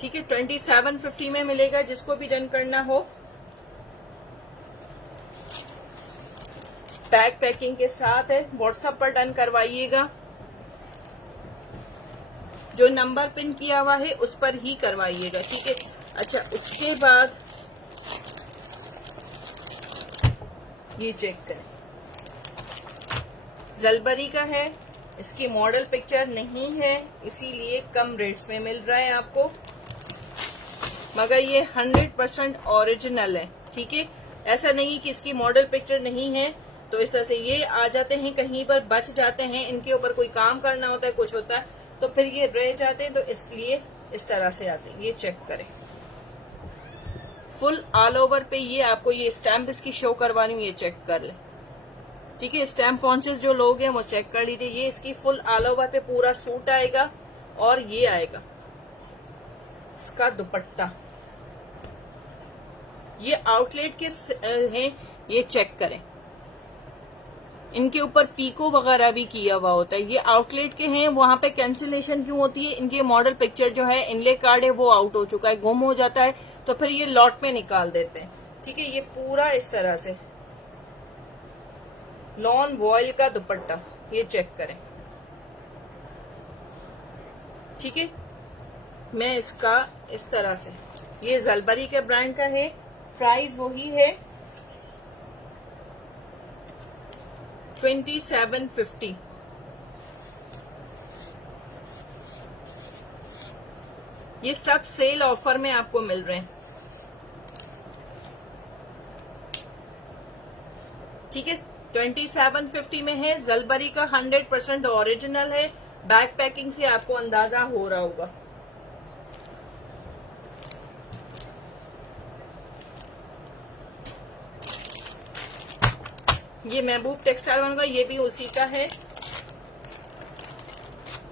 ठीक है, 2750 में मिलेगा। जिसको भी डन करना हो, बैग पैकिंग के साथ है, व्हाट्सएप पर डन करवाइएगा। जो नंबर पिन किया हुआ है उस पर ही करवाइएगा। ठीक है, अच्छा उसके बाद ये चेक करें, जलबरी का है, इसकी मॉडल पिक्चर नहीं है इसीलिए कम रेट्स में मिल रहा है आपको, मगर ये 100% ओरिजिनल है। ठीक है, ऐसा नहीं कि इसकी मॉडल पिक्चर नहीं है तो इस तरह से ये आ जाते हैं, कहीं पर बच जाते हैं, इनके ऊपर कोई काम करना होता है, कुछ होता है तो फिर ये रह जाते हैं, तो इसलिए इस तरह से आते हैं। ये चेक करें, फुल ऑल ओवर पे ये आपको ये स्टैम्प इसकी शो करवा रही हूँ, ये चेक कर ले। ठीक है, स्टैम्प कॉन्शियस जो लोग हैं वो चेक कर लीजिए। ये इसकी फुल ऑल ओवर पे पूरा सूट आएगा और ये आएगा इसका दुपट्टा। ये आउटलेट के हैं, ये चेक करें, इनके ऊपर पीको वगैरह भी किया हुआ होता है। ये आउटलेट के हैं, वहां पे कैंसिलेशन क्यों होती है, इनके मॉडल पिक्चर जो है इनले कार्ड है वो आउट हो चुका है, गुम हो जाता है, तो फिर ये लॉट में निकाल देते हैं। ठीक है, ये पूरा इस तरह से लॉन वॉयल का दुपट्टा, ये चेक करें। ठीक है, मैं इसका इस तरह से, ये जलबरी के ब्रांड का है, प्राइस वही है 2750। ये सब सेल ऑफर में आपको मिल रहे हैं। ठीक है, 2750 में है। जलबरी का 100% ओरिजिनल है। बैक पैकिंग से आपको अंदाजा हो रहा होगा। ये महबूब टेक्सटाइल वालों का, ये भी उसी का है।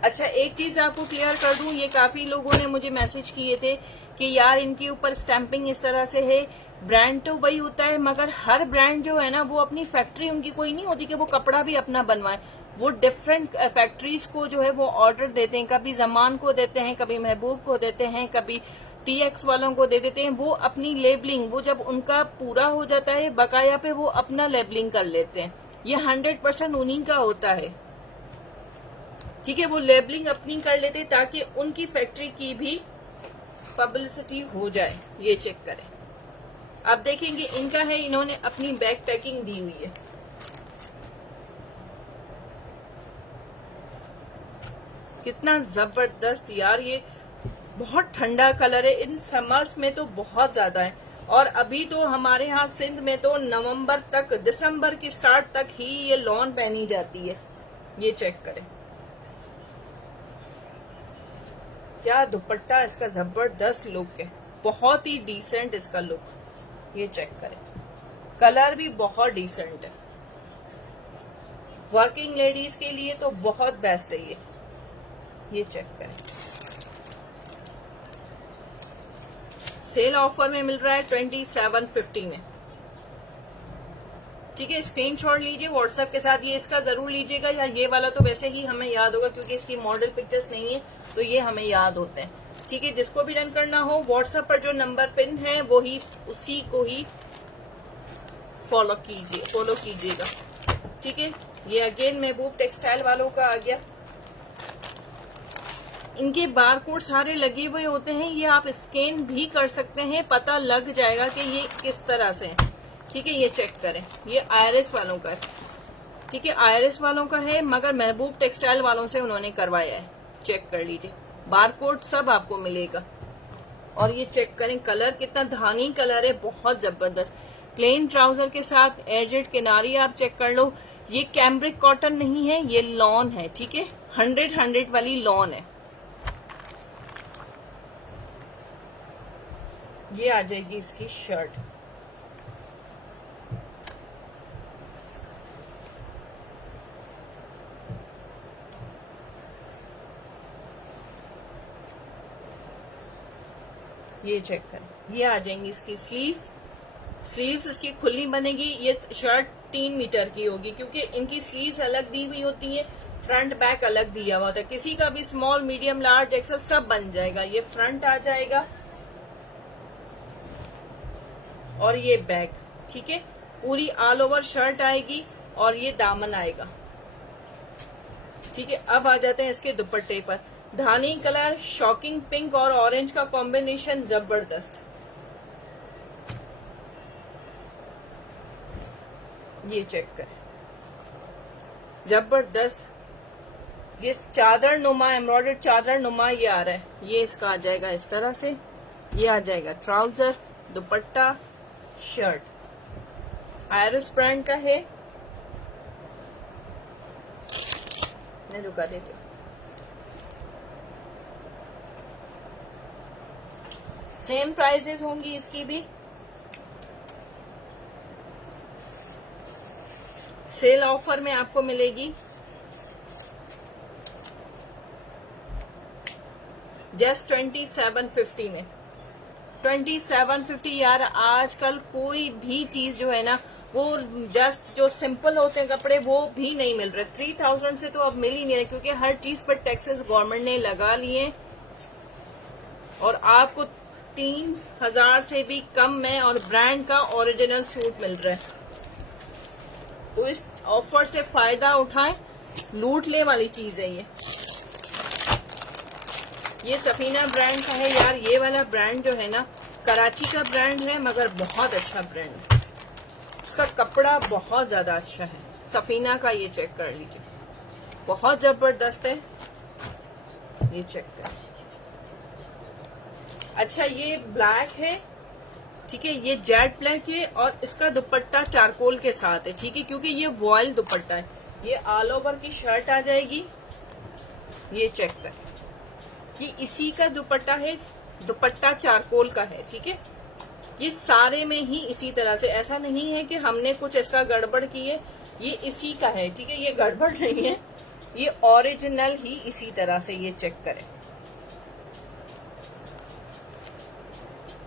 अच्छा, एक चीज आपको क्लियर कर दूं, ये काफी लोगों ने मुझे मैसेज किए थे कि यार इनके ऊपर स्टैंपिंग इस तरह से है। ब्रांड तो वही होता है, मगर हर ब्रांड जो है ना, वो अपनी फैक्ट्री उनकी कोई नहीं होती कि वो कपड़ा भी अपना बनवाए। वो डिफरेंट फैक्ट्रीज को जो है वो ऑर्डर देते हैं। कभी जमान को देते हैं, कभी महबूब को देते हैं, कभी TX वालों को दे देते हैं। वो अपनी लेबलिंग, वो जब उनका पूरा हो जाता है बकाया पे, वो अपना लेबलिंग कर लेते हैं। ये 100% उन्हीं का होता है। ठीक है, वो लेबलिंग अपनी कर लेते हैं ताकि उनकी फैक्ट्री की भी पब्लिसिटी हो जाए। ये चेक करें, आप देखेंगे इनका है, इन्होंने अपनी बैक पैकिंग दी हुई है। कितना जबरदस्त यार, ये बहुत ठंडा कलर है। इन समर्स में तो बहुत ज्यादा है। और अभी तो हमारे यहाँ सिंध में तो नवंबर तक, दिसंबर की स्टार्ट तक ही ये लॉन पहनी जाती है। ये चेक करें, क्या दुपट्टा, इसका जबरदस्त लुक है, बहुत ही डिसेंट इसका लुक। ये चेक करें, कलर भी बहुत डिसेंट है। वर्किंग लेडीज के लिए तो बहुत बेस्ट है ये चेक करें। सेल ऑफर में मिल रहा है 2750 में। ठीक है, स्क्रीनशॉट लीजिए व्हाट्सएप के साथ। ये इसका जरूर लीजिएगा, या ये वाला तो वैसे ही हमें याद होगा क्योंकि इसकी मॉडल पिक्चर्स नहीं है, तो ये हमें याद होते हैं। ठीक है, जिसको भी डन करना हो व्हाट्सएप पर जो नंबर पिन है वो ही, उसी को ही फॉलो कीजिएगा। ठीक है, ये अगेन महबूब टेक्सटाइल वालों का आ गया। इनके बारकोड सारे लगे हुए होते हैं, ये आप स्कैन भी कर सकते हैं, पता लग जाएगा कि ये किस तरह से है। ठीक है, ये चेक करें, ये आयरस वालों का है। ठीक है, आयरस वालों का है, मगर महबूब टेक्सटाइल वालों से उन्होंने करवाया है। चेक कर लीजिए, बारकोड सब आपको मिलेगा। और ये चेक करें, कलर कितना धानी कलर है, बहुत जबरदस्त। प्लेन ट्राउजर के साथ एजेड किनारी आप चेक कर लो। ये कैम्ब्रिक कॉटन नहीं है, ये लॉन है। ठीक है, 100 वाली लॉन है। ये आ जाएगी इसकी शर्ट। ये चेक करें, ये आ जाएंगी इसकी स्लीव्स इसकी खुली बनेगी। ये शर्ट 3 मीटर की होगी क्योंकि इनकी स्लीव्स अलग दी हुई होती है, फ्रंट बैक अलग दिया हुआ होता है। किसी का भी स्मॉल, मीडियम, लार्ज, एक्सल सब बन जाएगा। ये फ्रंट आ जाएगा और ये बैक। ठीक है, पूरी ऑल ओवर शर्ट आएगी और ये दामन आएगा। ठीक है, अब आ जाते हैं इसके दुपट्टे पर। धानी कलर, शॉकिंग पिंक और ऑरेंज का कॉम्बिनेशन जबरदस्त। ये चेक करें, जबरदस्त। ये चादर नुमा, एम्ब्रॉयडर्ड चादर नुमा ये आ रहा है। ये इसका आ जाएगा इस तरह से। ये आ जाएगा ट्राउजर, दुपट्टा, शर्ट। आयरस ब्रांड का है। मैं रुका देती हूँ। सेम प्राइसेस होंगी इसकी भी। सेल ऑफर में आपको मिलेगी जस्ट 2750 में। 2750 यार, आजकल कोई भी चीज जो है ना, वो जस्ट जो सिंपल होते हैं कपड़े वो भी नहीं मिल रहे। 3000 से तो अब मिल ही नहीं रहे क्योंकि हर चीज पर टैक्सेस गवर्नमेंट ने लगा लिए और आपको 3000 से भी कम में और ब्रांड का ओरिजिनल सूट मिल रहा है। तो इस ऑफर से फायदा उठाएं, लूट ले वाली चीज है ये सफीना ब्रांड का है यार। ये वाला ब्रांड जो है ना, कराची का ब्रांड है मगर बहुत अच्छा ब्रांड है। इसका कपड़ा बहुत ज्यादा अच्छा है। सफीना का ये चेक कर लीजिए, बहुत जबरदस्त है। ये चेक कर। अच्छा, ये ब्लैक है ठीक है, ये जेट ब्लैक है और इसका दुपट्टा चारकोल के साथ है। ठीक है, क्योंकि ये वॉयल दुपट्टा है। ये ऑल ओवर की शर्ट आ जाएगी, ये चेक कर, ये इसी का दुपट्टा है, दुपट्टा चारकोल का है। ठीक है, ये सारे में ही इसी तरह से, ऐसा नहीं है कि हमने कुछ इसका गड़बड़ की है, ये इसी का है। ठीक है, ये गड़बड़ नहीं है, ये ओरिजिनल ही इसी तरह से, ये चेक करें।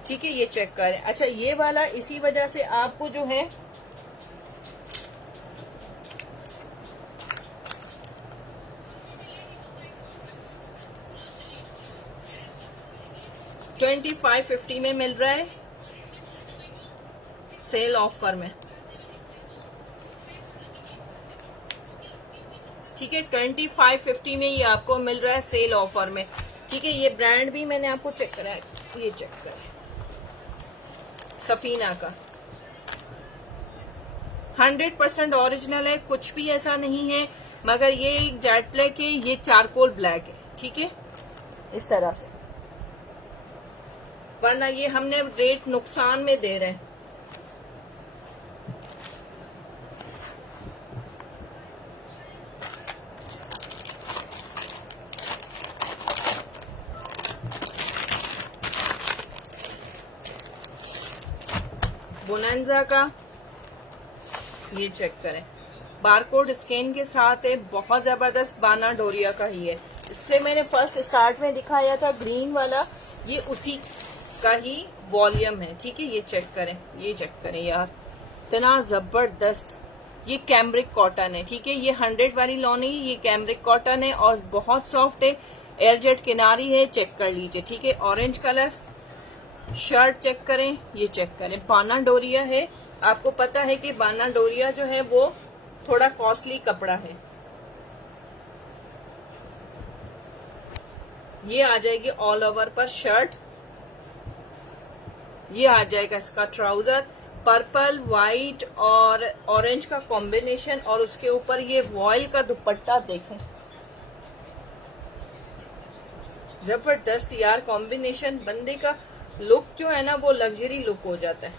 ठीक है, ये चेक करें। अच्छा, ये वाला इसी वजह से आपको जो है $25.50 में मिल रहा है, सेल ऑफर में। ठीक है, 25.50 में ये आपको मिल रहा है सेल ऑफर में। ठीक है, ये ब्रांड भी मैंने आपको चेक करा है, ये चेक करें, सफीना का 100% ओरिजिनल है, कुछ भी ऐसा नहीं है। मगर ये जेट ब्लैक है, ये चारकोल ब्लैक है। ठीक है, इस तरह से, वरना ये हमने रेट नुकसान में दे रहे हैं। बोनांजा का ये चेक करें, बारकोड स्कैन के साथ है, बहुत जबरदस्त बाना डोरिया का ही है। इससे मैंने फर्स्ट स्टार्ट में दिखाया था ग्रीन वाला, ये उसी का ही वॉल्यूम है। ठीक है, ये चेक करें, ये चेक करें यार, इतना जबरदस्त। ये कैम्ब्रिक कॉटन है। ठीक है, ये 100 वाली लॉन है, ये कैम्ब्रिक कॉटन है और बहुत सॉफ्ट है, एयरजेट किनारी है, चेक कर लीजिए। ठीक है, ऑरेंज कलर शर्ट चेक करें, ये चेक करें, बाना डोरिया है। आपको पता है कि बाना डोरिया जो है वो थोड़ा कॉस्टली कपड़ा है। ये आ जाएगी ऑल ओवर पर शर्ट, ये आ जाएगा इसका ट्राउजर, पर्पल व्हाइट और ऑरेंज का कॉम्बिनेशन, और उसके ऊपर ये वॉयल का दुपट्टा देखें, जबरदस्त यार कॉम्बिनेशन। बंदे का लुक जो है ना वो लग्जरी लुक हो जाता है।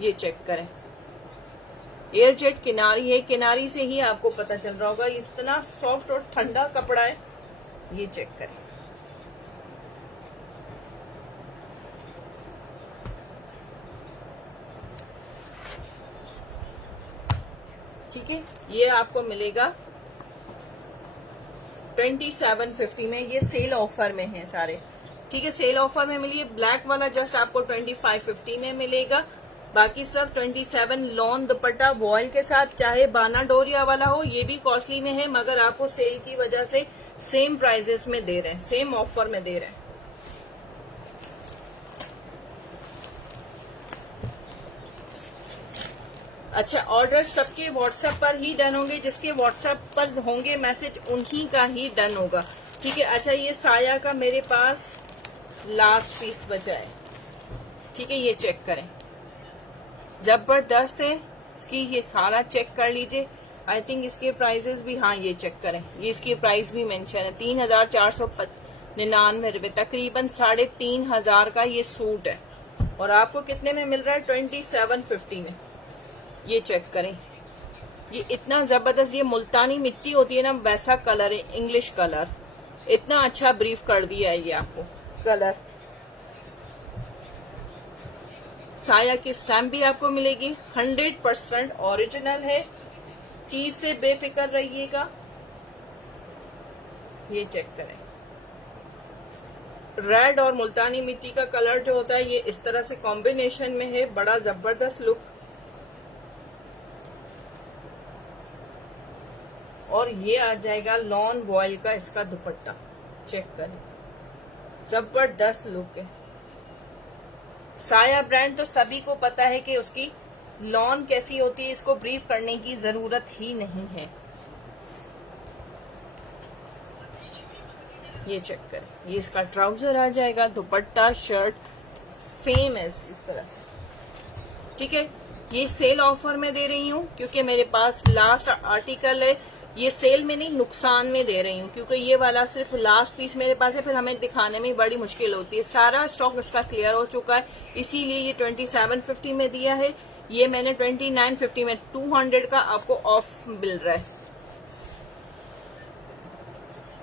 ये चेक करें, एयरजेट किनारी है, किनारी से ही आपको पता चल रहा होगा, इतना सॉफ्ट और ठंडा कपड़ा है। ये चेक करें, ठीक है, ये आपको मिलेगा 27.50 में। ये सेल ऑफर में है सारे। ठीक है, सेल ऑफर में मिलिए। ब्लैक वाला जस्ट आपको 25.50 में मिलेगा, बाकी सब 27। लॉन दुपट्टा वॉयल के साथ, चाहे बाना डोरिया वाला हो, ये भी कॉस्टली में है, मगर आपको सेल की वजह से सेम प्राइजेस में दे रहे हैं, सेम ऑफर में दे रहे हैं। अच्छा, ऑर्डर सबके व्हाट्सएप पर ही डन होंगे, जिसके व्हाट्सएप पर होंगे मैसेज उन्हीं का ही डन होगा। ठीक है। अच्छा, ये साया का मेरे पास लास्ट पीस बचा है। ठीक है, ये चेक करें, जबरदस्त है। इसकी ये सारा चेक कर लीजिए। आई थिंक इसके प्राइजेस भी, हाँ ये चेक करें, ये इसकी प्राइस भी मेंशन है, 3,499 रुपए, तकरीबन 3,500 का ये सूट है। और आपको कितने में मिल रहा है? 27.50 में। ये चेक करें, ये इतना जबरदस्त, ये मुल्तानी मिट्टी होती है ना, वैसा कलर है, इंग्लिश कलर, इतना अच्छा ब्रीफ कर दिया है ये आपको कलर। साया की स्टैम्प भी आपको मिलेगी, 100% ओरिजिनल है, चीज से बेफिक्र रहिएगा। ये चेक करें, रेड और मुल्तानी मिट्टी का कलर जो होता है ये इस तरह से कॉम्बिनेशन में है, बड़ा जबरदस्त लुक। और ये आ जाएगा लॉन वॉयल का इसका दुपट्टा, चेक करें, जबरदस्त लुक है। साया ब्रांड तो सभी को पता है कि उसकी लॉन कैसी होती है, इसको ब्रीफ करने की जरूरत ही नहीं है। ये चेक करें, ये इसका ट्राउजर आ जाएगा, दुपट्टा शर्ट सेम है इस तरह से। ठीक है, ये सेल ऑफर में दे रही हूँ क्योंकि मेरे पास लास्ट आर्टिकल है, ये सेल में नहीं, नुकसान में दे रही हूँ, क्योंकि ये वाला सिर्फ लास्ट पीस मेरे पास है, फिर हमें दिखाने में बड़ी मुश्किल होती है। सारा स्टॉक इसका क्लियर हो चुका है, इसीलिए ये 2750 में दिया है। ये मैंने 2950 में 200 का आपको ऑफ मिल रहा है।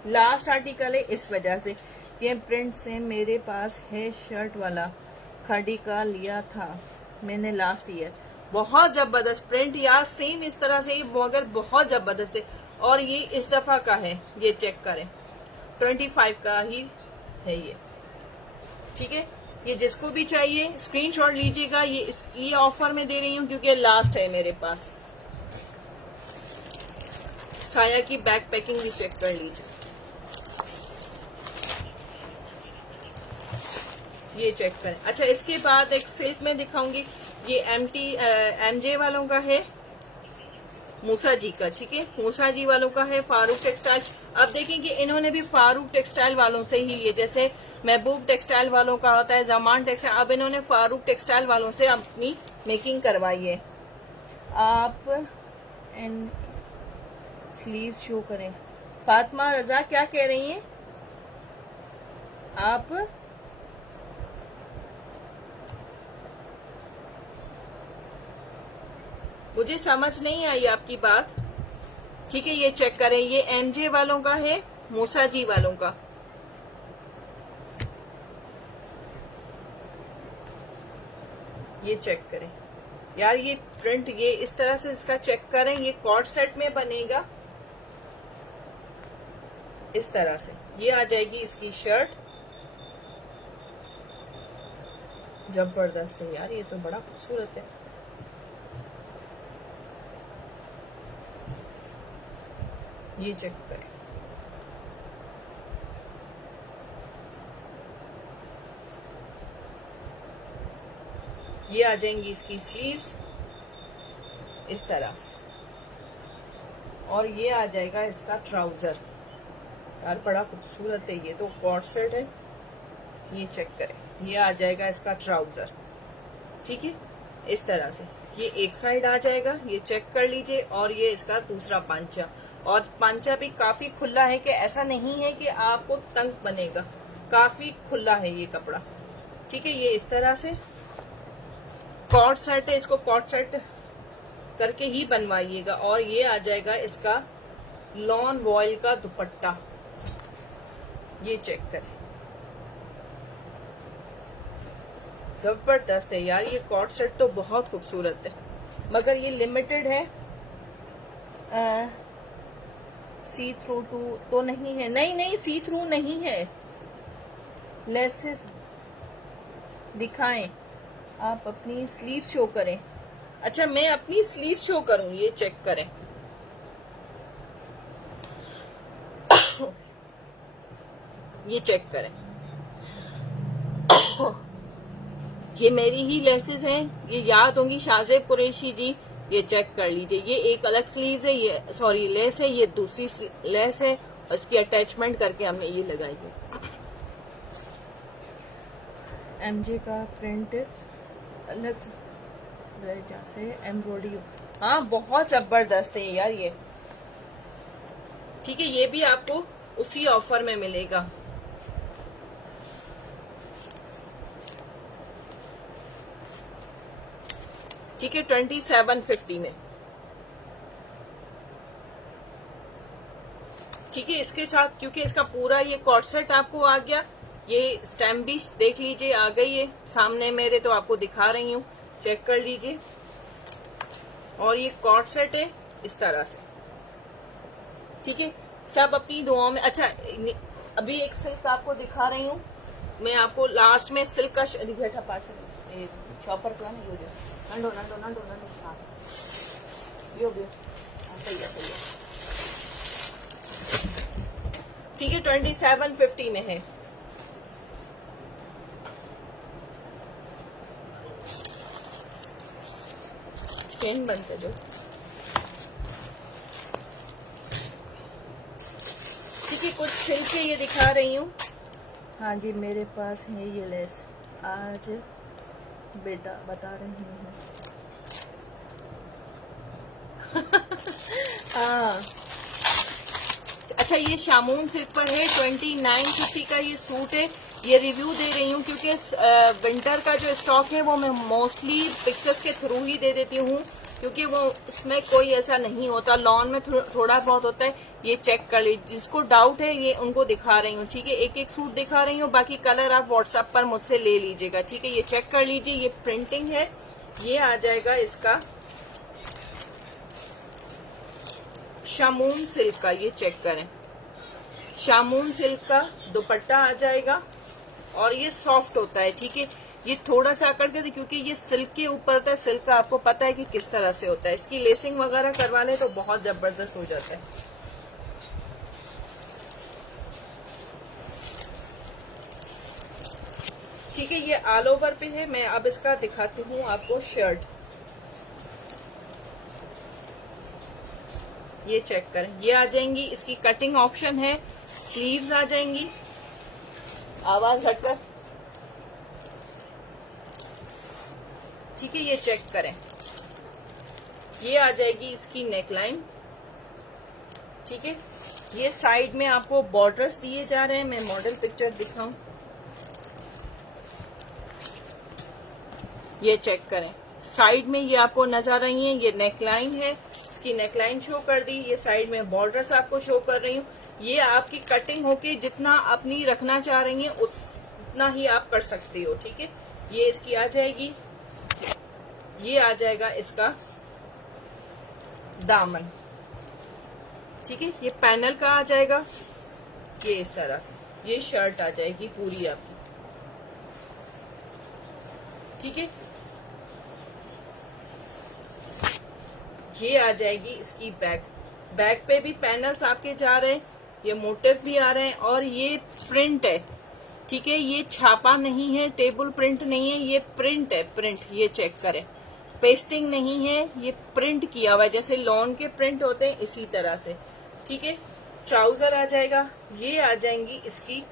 लास्ट आर्टिकल है, इस वजह से ये प्रिंट से मेरे पास है। शर्ट वाला खाड़ी का लिया था मैंने लास्ट ईयर, बहुत जबरदस्त प्रिंट यार, सेम इस तरह से, मगर बहुत जबरदस्त है। और ये इस दफा का है, ये चेक करें, 25 का ही है ये, ठीक है। ये जिसको भी चाहिए स्क्रीनशॉट लीजिएगा। ये ऑफर में दे रही हूँ क्योंकि लास्ट है मेरे पास। साया की बैक पैकिंग भी चेक कर लीजिए, ये चेक करें। अच्छा, इसके बाद एक सिल्क में दिखाऊंगी, ये एमजे वालों का है, मूसा जी का, ठीक है, मूसा जी वालों का है, फारूक टेक्सटाइल। अब देखें कि इन्होंने भी फारूक टेक्सटाइल वालों से ही लिए, जैसे महबूब टेक्सटाइल वालों का होता है, जमान टेक्सटाइल, अब इन्होंने फारूक टेक्सटाइल वालों से अपनी मेकिंग करवाई है। आप एंड स्लीव शो करें। फातिमा रजा क्या कह रही हैं आप? मुझे समझ नहीं आई आपकी बात, ठीक है। ये चेक करें, ये एमजे वालों का है, मूसा जी वालों का। ये चेक करें यार, ये प्रिंट, ये इस तरह से इसका चेक करें, ये कॉर्ड सेट में बनेगा इस तरह से। ये आ जाएगी इसकी शर्ट, जबरदस्त है यार, ये तो बड़ा खूबसूरत है। ये चेक करें, ये आ जाएंगी इसकी स्लीव्स इस तरह से, और ये आ जाएगा इसका ट्राउजर। यार बड़ा खूबसूरत है, ये तो कॉर्ड सेट है। ये चेक करें, ये आ जाएगा इसका ट्राउजर, ठीक है, इस तरह से। ये एक साइड आ जाएगा, ये चेक कर लीजिए। और ये इसका दूसरा पांचा, और पांचा भी काफी खुला है, कि ऐसा नहीं है कि आपको तंग बनेगा, काफी खुला है ये कपड़ा, ठीक है। ये इस तरह से कॉर्ड सेट है, इसको कॉर्ड सेट करके ही बनवाइएगा। और ये आ जाएगा इसका लॉन वॉयल का दुपट्टा, ये चेक करें, जबरदस्त है यार, ये कॉर्ड सेट तो बहुत खूबसूरत है, मगर ये लिमिटेड है। सी थ्रू तो नहीं है, नहीं सी थ्रू नहीं है। लेसेस दिखाएं, आप अपनी स्लीव शो करें। अच्छा, मैं अपनी स्लीव शो करूं, ये चेक करें। ये चेक करें, ये मेरी ही लेसेस हैं, ये याद होंगी शाहजेब कुरैशी जी, ये चेक कर लीजिए। ये एक अलग स्लीव्स है, ये सॉरी लेस है, ये दूसरी लेस है, और इसकी अटैचमेंट करके हमने ये लगाई है। एमजे का प्रिंट अलग जैसे एम्ब्रॉयडरी, हाँ बहुत जबरदस्त है यार ये, ठीक है। ये भी आपको उसी ऑफर में मिलेगा। ठीक है, 2750 में, ठीक है। इसके साथ क्योंकि इसका पूरा ये कॉर्ड सेट आपको आ गया, ये स्टैम्प भी देख लीजिए आ गई है सामने मेरे, तो आपको दिखा रही हूँ, चेक कर लीजिए। और ये कॉर्ड सेट है इस तरह से, ठीक है। सब अपनी दुआओं में। अच्छा, अभी एक सिल्क आपको दिखा रही हूँ मैं, आपको लास्ट में सिल्क का बैठा पार्ट से शॉपर प्लान हो जाए, नंडो नंडो नंडो नंडो, हाँ यो सही है, सही है, ठीक है। 2750 में है। चेन बनते जो, ठीक है। कुछ सिल्क के ये दिखा रही हूँ। हाँ जी, मेरे पास है ये लेस, आज बेटा बता रही हूँ। हाँ अच्छा, ये शामून सिल्क पर है, 2950 का ये सूट है। ये रिव्यू दे रही हूँ क्योंकि विंटर का जो स्टॉक है वो मैं मोस्टली पिक्चर्स के थ्रू ही दे देती हूँ, क्योंकि वो उसमें कोई ऐसा नहीं होता, लॉन में थोड़ा बहुत होता है। ये चेक कर लीजिए, जिसको डाउट है ये उनको दिखा रही हूँ, ठीक है। एक एक सूट दिखा रही हूँ, बाकी कलर आप व्हाट्सएप पर मुझसे ले लीजिएगा, ठीक है। ये चेक कर लीजिए, ये प्रिंटिंग है, ये आ जाएगा इसका शामून सिल्क का, ये चेक करें, शामून सिल्क का दुपट्टा आ जाएगा और ये सॉफ्ट होता है, ठीक है। ये थोड़ा सा अकड़ कर, क्योंकि ये सिल्क के ऊपर होता है, सिल्क का आपको पता है कि किस तरह से होता है। इसकी लेसिंग वगैरह करवा ले तो बहुत जबरदस्त हो जाता है। ठीक है, ये ऑल ओवर पे है। मैं अब इसका दिखाती हूँ आपको शर्ट, ये चेक करें, ये आ जाएंगी, इसकी कटिंग ऑप्शन है, स्लीव्स आ जाएंगी, आवाज हटकर, ठीक है। ये चेक करें, ये आ जाएगी इसकी नेकलाइन, ठीक है। ये साइड में आपको बॉर्डर्स दिए जा रहे हैं, मैं मॉडल पिक्चर दिखाऊं, ये चेक करें, साइड में ये आपको नजर रही है, ये नेकलाइन है, इसकी नेकलाइन शो कर दी, ये साइड में बॉर्डर्स आपको शो कर रही हूँ। ये आपकी कटिंग होके जितना अपनी रखना चाह रही हैं उतना ही आप कर सकती हो, ठीक है। ये इसकी आ जाएगी, ये आ जाएगा इसका दामन, ठीक है। ये पैनल का आ जाएगा, ये इस तरह से ये शर्ट आ जाएगी पूरी आपकी, ठीक है। ये आ जाएगी इसकी बैक, बैक पे भी पैनल्स आपके जा रहे हैं, ये मोटिव भी आ रहे हैं और ये प्रिंट है, ठीक है। ये छापा नहीं है, टेबल प्रिंट नहीं है, ये प्रिंट है, प्रिंट, ये चेक करें, पेस्टिंग नहीं है, ये प्रिंट किया हुआ है, जैसे लॉन के प्रिंट होते हैं इसी तरह से, ठीक है। ट्राउजर आ जाएगा, ये आ जाएंगी इसकी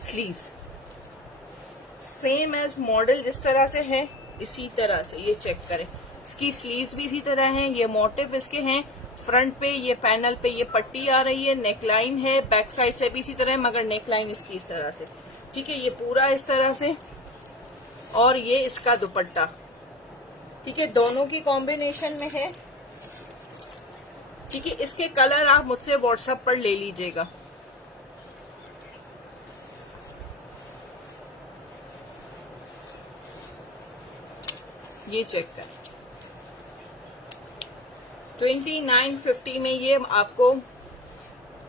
स्लीव्स, सेम एज मॉडल जिस तरह से है इसी तरह से, ये चेक करें, इसकी स्लीव्स भी इसी तरह हैं, ये मोटिव इसके हैं, फ्रंट पे ये पैनल पे ये पट्टी आ रही है, नेकलाइन है, बैक साइड से भी इसी तरह है, मगर नेकलाइन इसकी इस तरह से, ठीक है। ये पूरा इस तरह से, और ये इसका दुपट्टा, ठीक है, दोनों की कॉम्बिनेशन में है, ठीक है। इसके कलर आप मुझसे व्हाट्सएप पर ले लीजिएगा। ये चेक करें, 2950 में ये आपको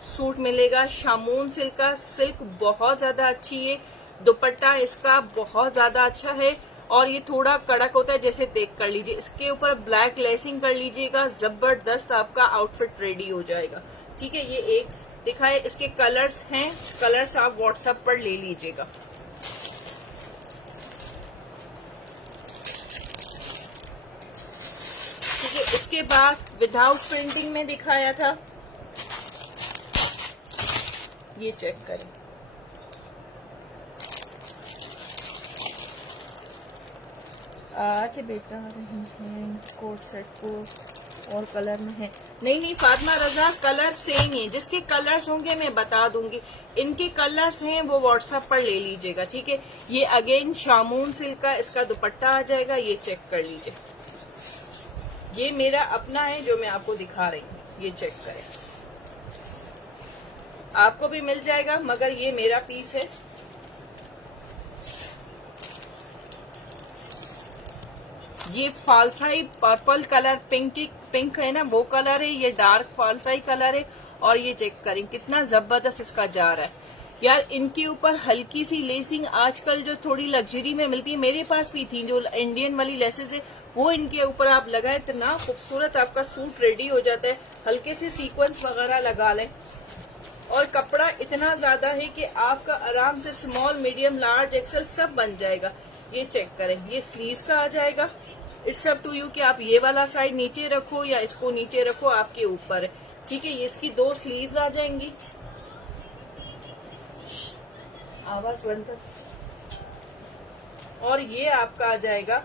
सूट मिलेगा, शामून सिल्क का, सिल्क बहुत ज्यादा अच्छी है, दुपट्टा इसका बहुत ज्यादा अच्छा है और ये थोड़ा कड़क होता है, जैसे देख कर लीजिए, इसके ऊपर ब्लैक लेसिंग कर लीजिएगा, जबरदस्त आपका आउटफिट रेडी हो जाएगा, ठीक है। ये एक दिखाए, इसके कलर्स हैं, कलर्स आप व्हाट्सएप पर ले लीजिएगा। इसके बाद विदाउट प्रिंटिंग में दिखाया था, ये चेक करें, आज बेटा रही हैं कोट सेट को और कलर में है, नहीं फातिमा रजा, कलर सेम ही है, जिसके कलर्स होंगे मैं बता दूंगी, इनके कलर्स हैं वो व्हाट्सएप पर ले लीजिएगा, ठीक है। ये अगेन शामून सिल्क का इसका दुपट्टा आ जाएगा, ये चेक कर लीजिए, ये मेरा अपना है जो मैं आपको दिखा रही हूँ, ये चेक करें, आपको भी मिल जाएगा मगर ये मेरा पीस है। ये फालसाई पर्पल कलर, पिंक है ना वो कलर है, ये डार्क फालसाई कलर है और ये चेक करें कितना जबरदस्त इसका जा रहा है यार। इनके ऊपर हल्की सी लेसिंग आजकल जो थोड़ी लग्जरी में मिलती है, मेरे पास भी थी जो इंडियन वाली लेसेस है, वो इनके ऊपर आप लगाएं, इतना खूबसूरत आपका सूट रेडी हो जाता है। हल्के से सीक्वेंस वगैरह लगा लें और कपड़ा इतना ज्यादा है कि आपका आराम से स्मॉल, मीडियम, लार्ज, एक्सेल सब बन जाएगा। ये चेक करें, ये स्लीव्स का आ जाएगा, इट्स अप टू यू कि आप ये वाला साइड नीचे रखो या इसको नीचे रखो, आपके ऊपर है, ठीक है। ये इसकी 2 स्लीव्स आ जाएंगी, आवाज बंद कर, और ये आपका आ जाएगा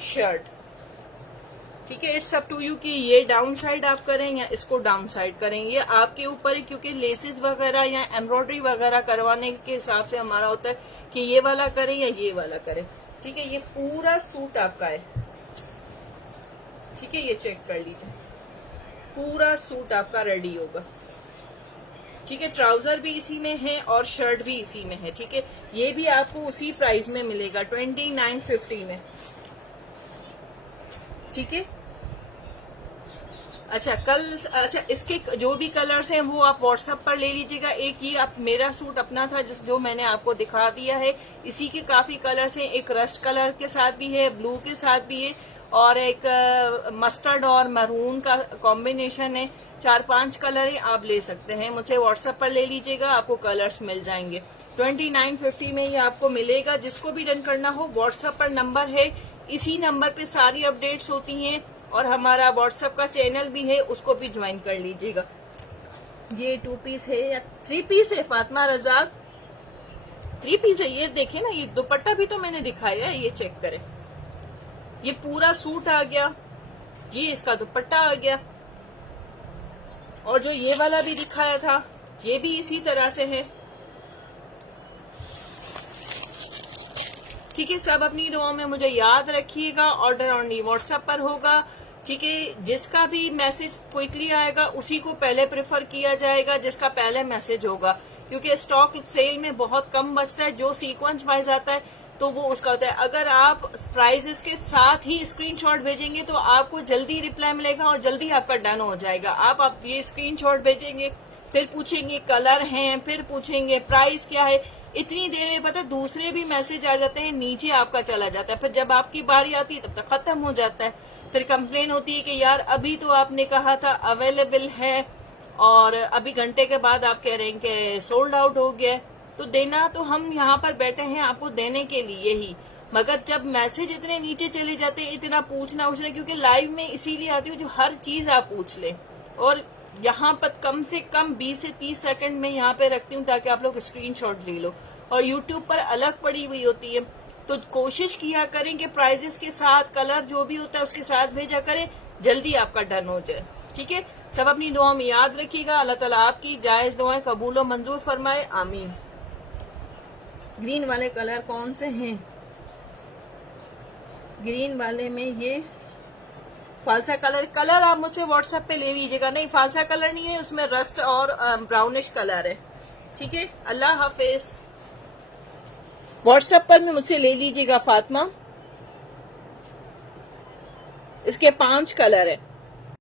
शर्ट, ठीक है, इट्स अप टू यू कि ये डाउन साइड आप करें या इसको डाउन साइड करें, ये आपके ऊपर है, क्योंकि लेसेस वगैरह या एम्ब्रॉयडरी वगैरह करवाने के हिसाब से हमारा होता है कि ये वाला करें या ये वाला करें। ठीक है, ये पूरा सूट आपका है। ठीक है, ये चेक कर लीजिए, पूरा सूट आपका रेडी होगा। ठीक है, ट्राउजर भी इसी में है और शर्ट भी इसी में है। ठीक है, ये भी आपको उसी प्राइस में मिलेगा 2950 में। ठीक है, अच्छा इसके जो भी कलर्स हैं वो आप व्हाट्सएप पर ले लीजिएगा। एक ये आप मेरा सूट अपना था जो मैंने आपको दिखा दिया है, इसी के काफी कलर्स हैं। एक रस्ट कलर के साथ भी है, ब्लू के साथ भी है, और एक मस्टर्ड और मरून का कॉम्बिनेशन है। 4-5 कलर है, आप ले सकते हैं, मुझे व्हाट्सएप पर ले लीजिएगा, आपको कलर्स मिल जाएंगे। 2950 में ये आपको मिलेगा। जिसको भी डन करना हो व्हाट्सएप पर नंबर है, इसी नंबर पे सारी अपडेट्स होती हैं, और हमारा व्हाट्सएप का चैनल भी है, उसको भी ज्वाइन कर लीजिएगा। ये 2 पीस है या 3 पीस है फातिमा रज़ाक? 3 पीस है। ये देखें ना, ये दुपट्टा भी तो मैंने दिखाया है, ये चेक करें, ये पूरा सूट आ गया, ये इसका दुपट्टा आ गया, और जो ये वाला भी दिखाया था ये भी इसी तरह से है। ठीक है, सब अपनी दुआओं में मुझे याद रखिएगा। ऑर्डर ऑनली व्हाट्सएप पर होगा। ठीक है, जिसका भी मैसेज क्विकली आएगा उसी को पहले प्रेफर किया जाएगा, जिसका पहले मैसेज होगा, क्योंकि स्टॉक सेल में बहुत कम बचता है। जो सीक्वेंस वाइज आता है तो वो उसका होता है। अगर आप प्राइजेस के साथ ही स्क्रीनशॉट भेजेंगे तो आपको जल्दी रिप्लाई मिलेगा और जल्दी आपका डन हो जाएगा। आप ये स्क्रीनशॉट भेजेंगे, फिर पूछेंगे कलर हैं, फिर पूछेंगे प्राइस क्या है, इतनी देर में पता दूसरे भी मैसेज आ जाते हैं, नीचे आपका चला जाता है। फिर जब आपकी बारी आती है तब तक खत्म हो जाता है। फिर कंप्लेन होती है कि यार अभी तो आपने कहा था अवेलेबल है, और अभी घंटे के बाद आप कह रहे हैं कि सोल्ड आउट हो गया। तो देना तो हम यहाँ पर बैठे हैं आपको देने के लिए ही, मगर जब मैसेज इतने नीचे चले जाते हैं, इतना पूछना, क्योंकि लाइव में इसीलिए आती हूँ जो हर चीज आप पूछ लें, और यहाँ पर कम से कम 20 से 30 सेकंड में यहाँ पे रखती हूँ ताकि आप लोग स्क्रीनशॉट ले लो। और यूट्यूब पर अलग पड़ी हुई होती है, तो कोशिश किया करें कि प्राइजेस के साथ कलर जो भी होता है उसके साथ भेजा करें, जल्दी आपका डन हो जाए। ठीक है, सब अपनी दुआओं में याद रखिएगा। अल्लाह ताला आपकी जायज दुआएं कबूल और मंजूर फरमाए, आमीन। ग्रीन वाले कलर कौन से हैं? ग्रीन वाले में ये फालसा कलर आप मुझसे व्हाट्सएप पे ले लीजिएगा। नहीं, फालसा कलर नहीं है, उसमें रस्ट और ब्राउनिश कलर है। ठीक है, अल्लाह हाफिज। व्हाट्सएप पर भी मुझसे ले लीजिएगा फातिमा। इसके 5 कलर है।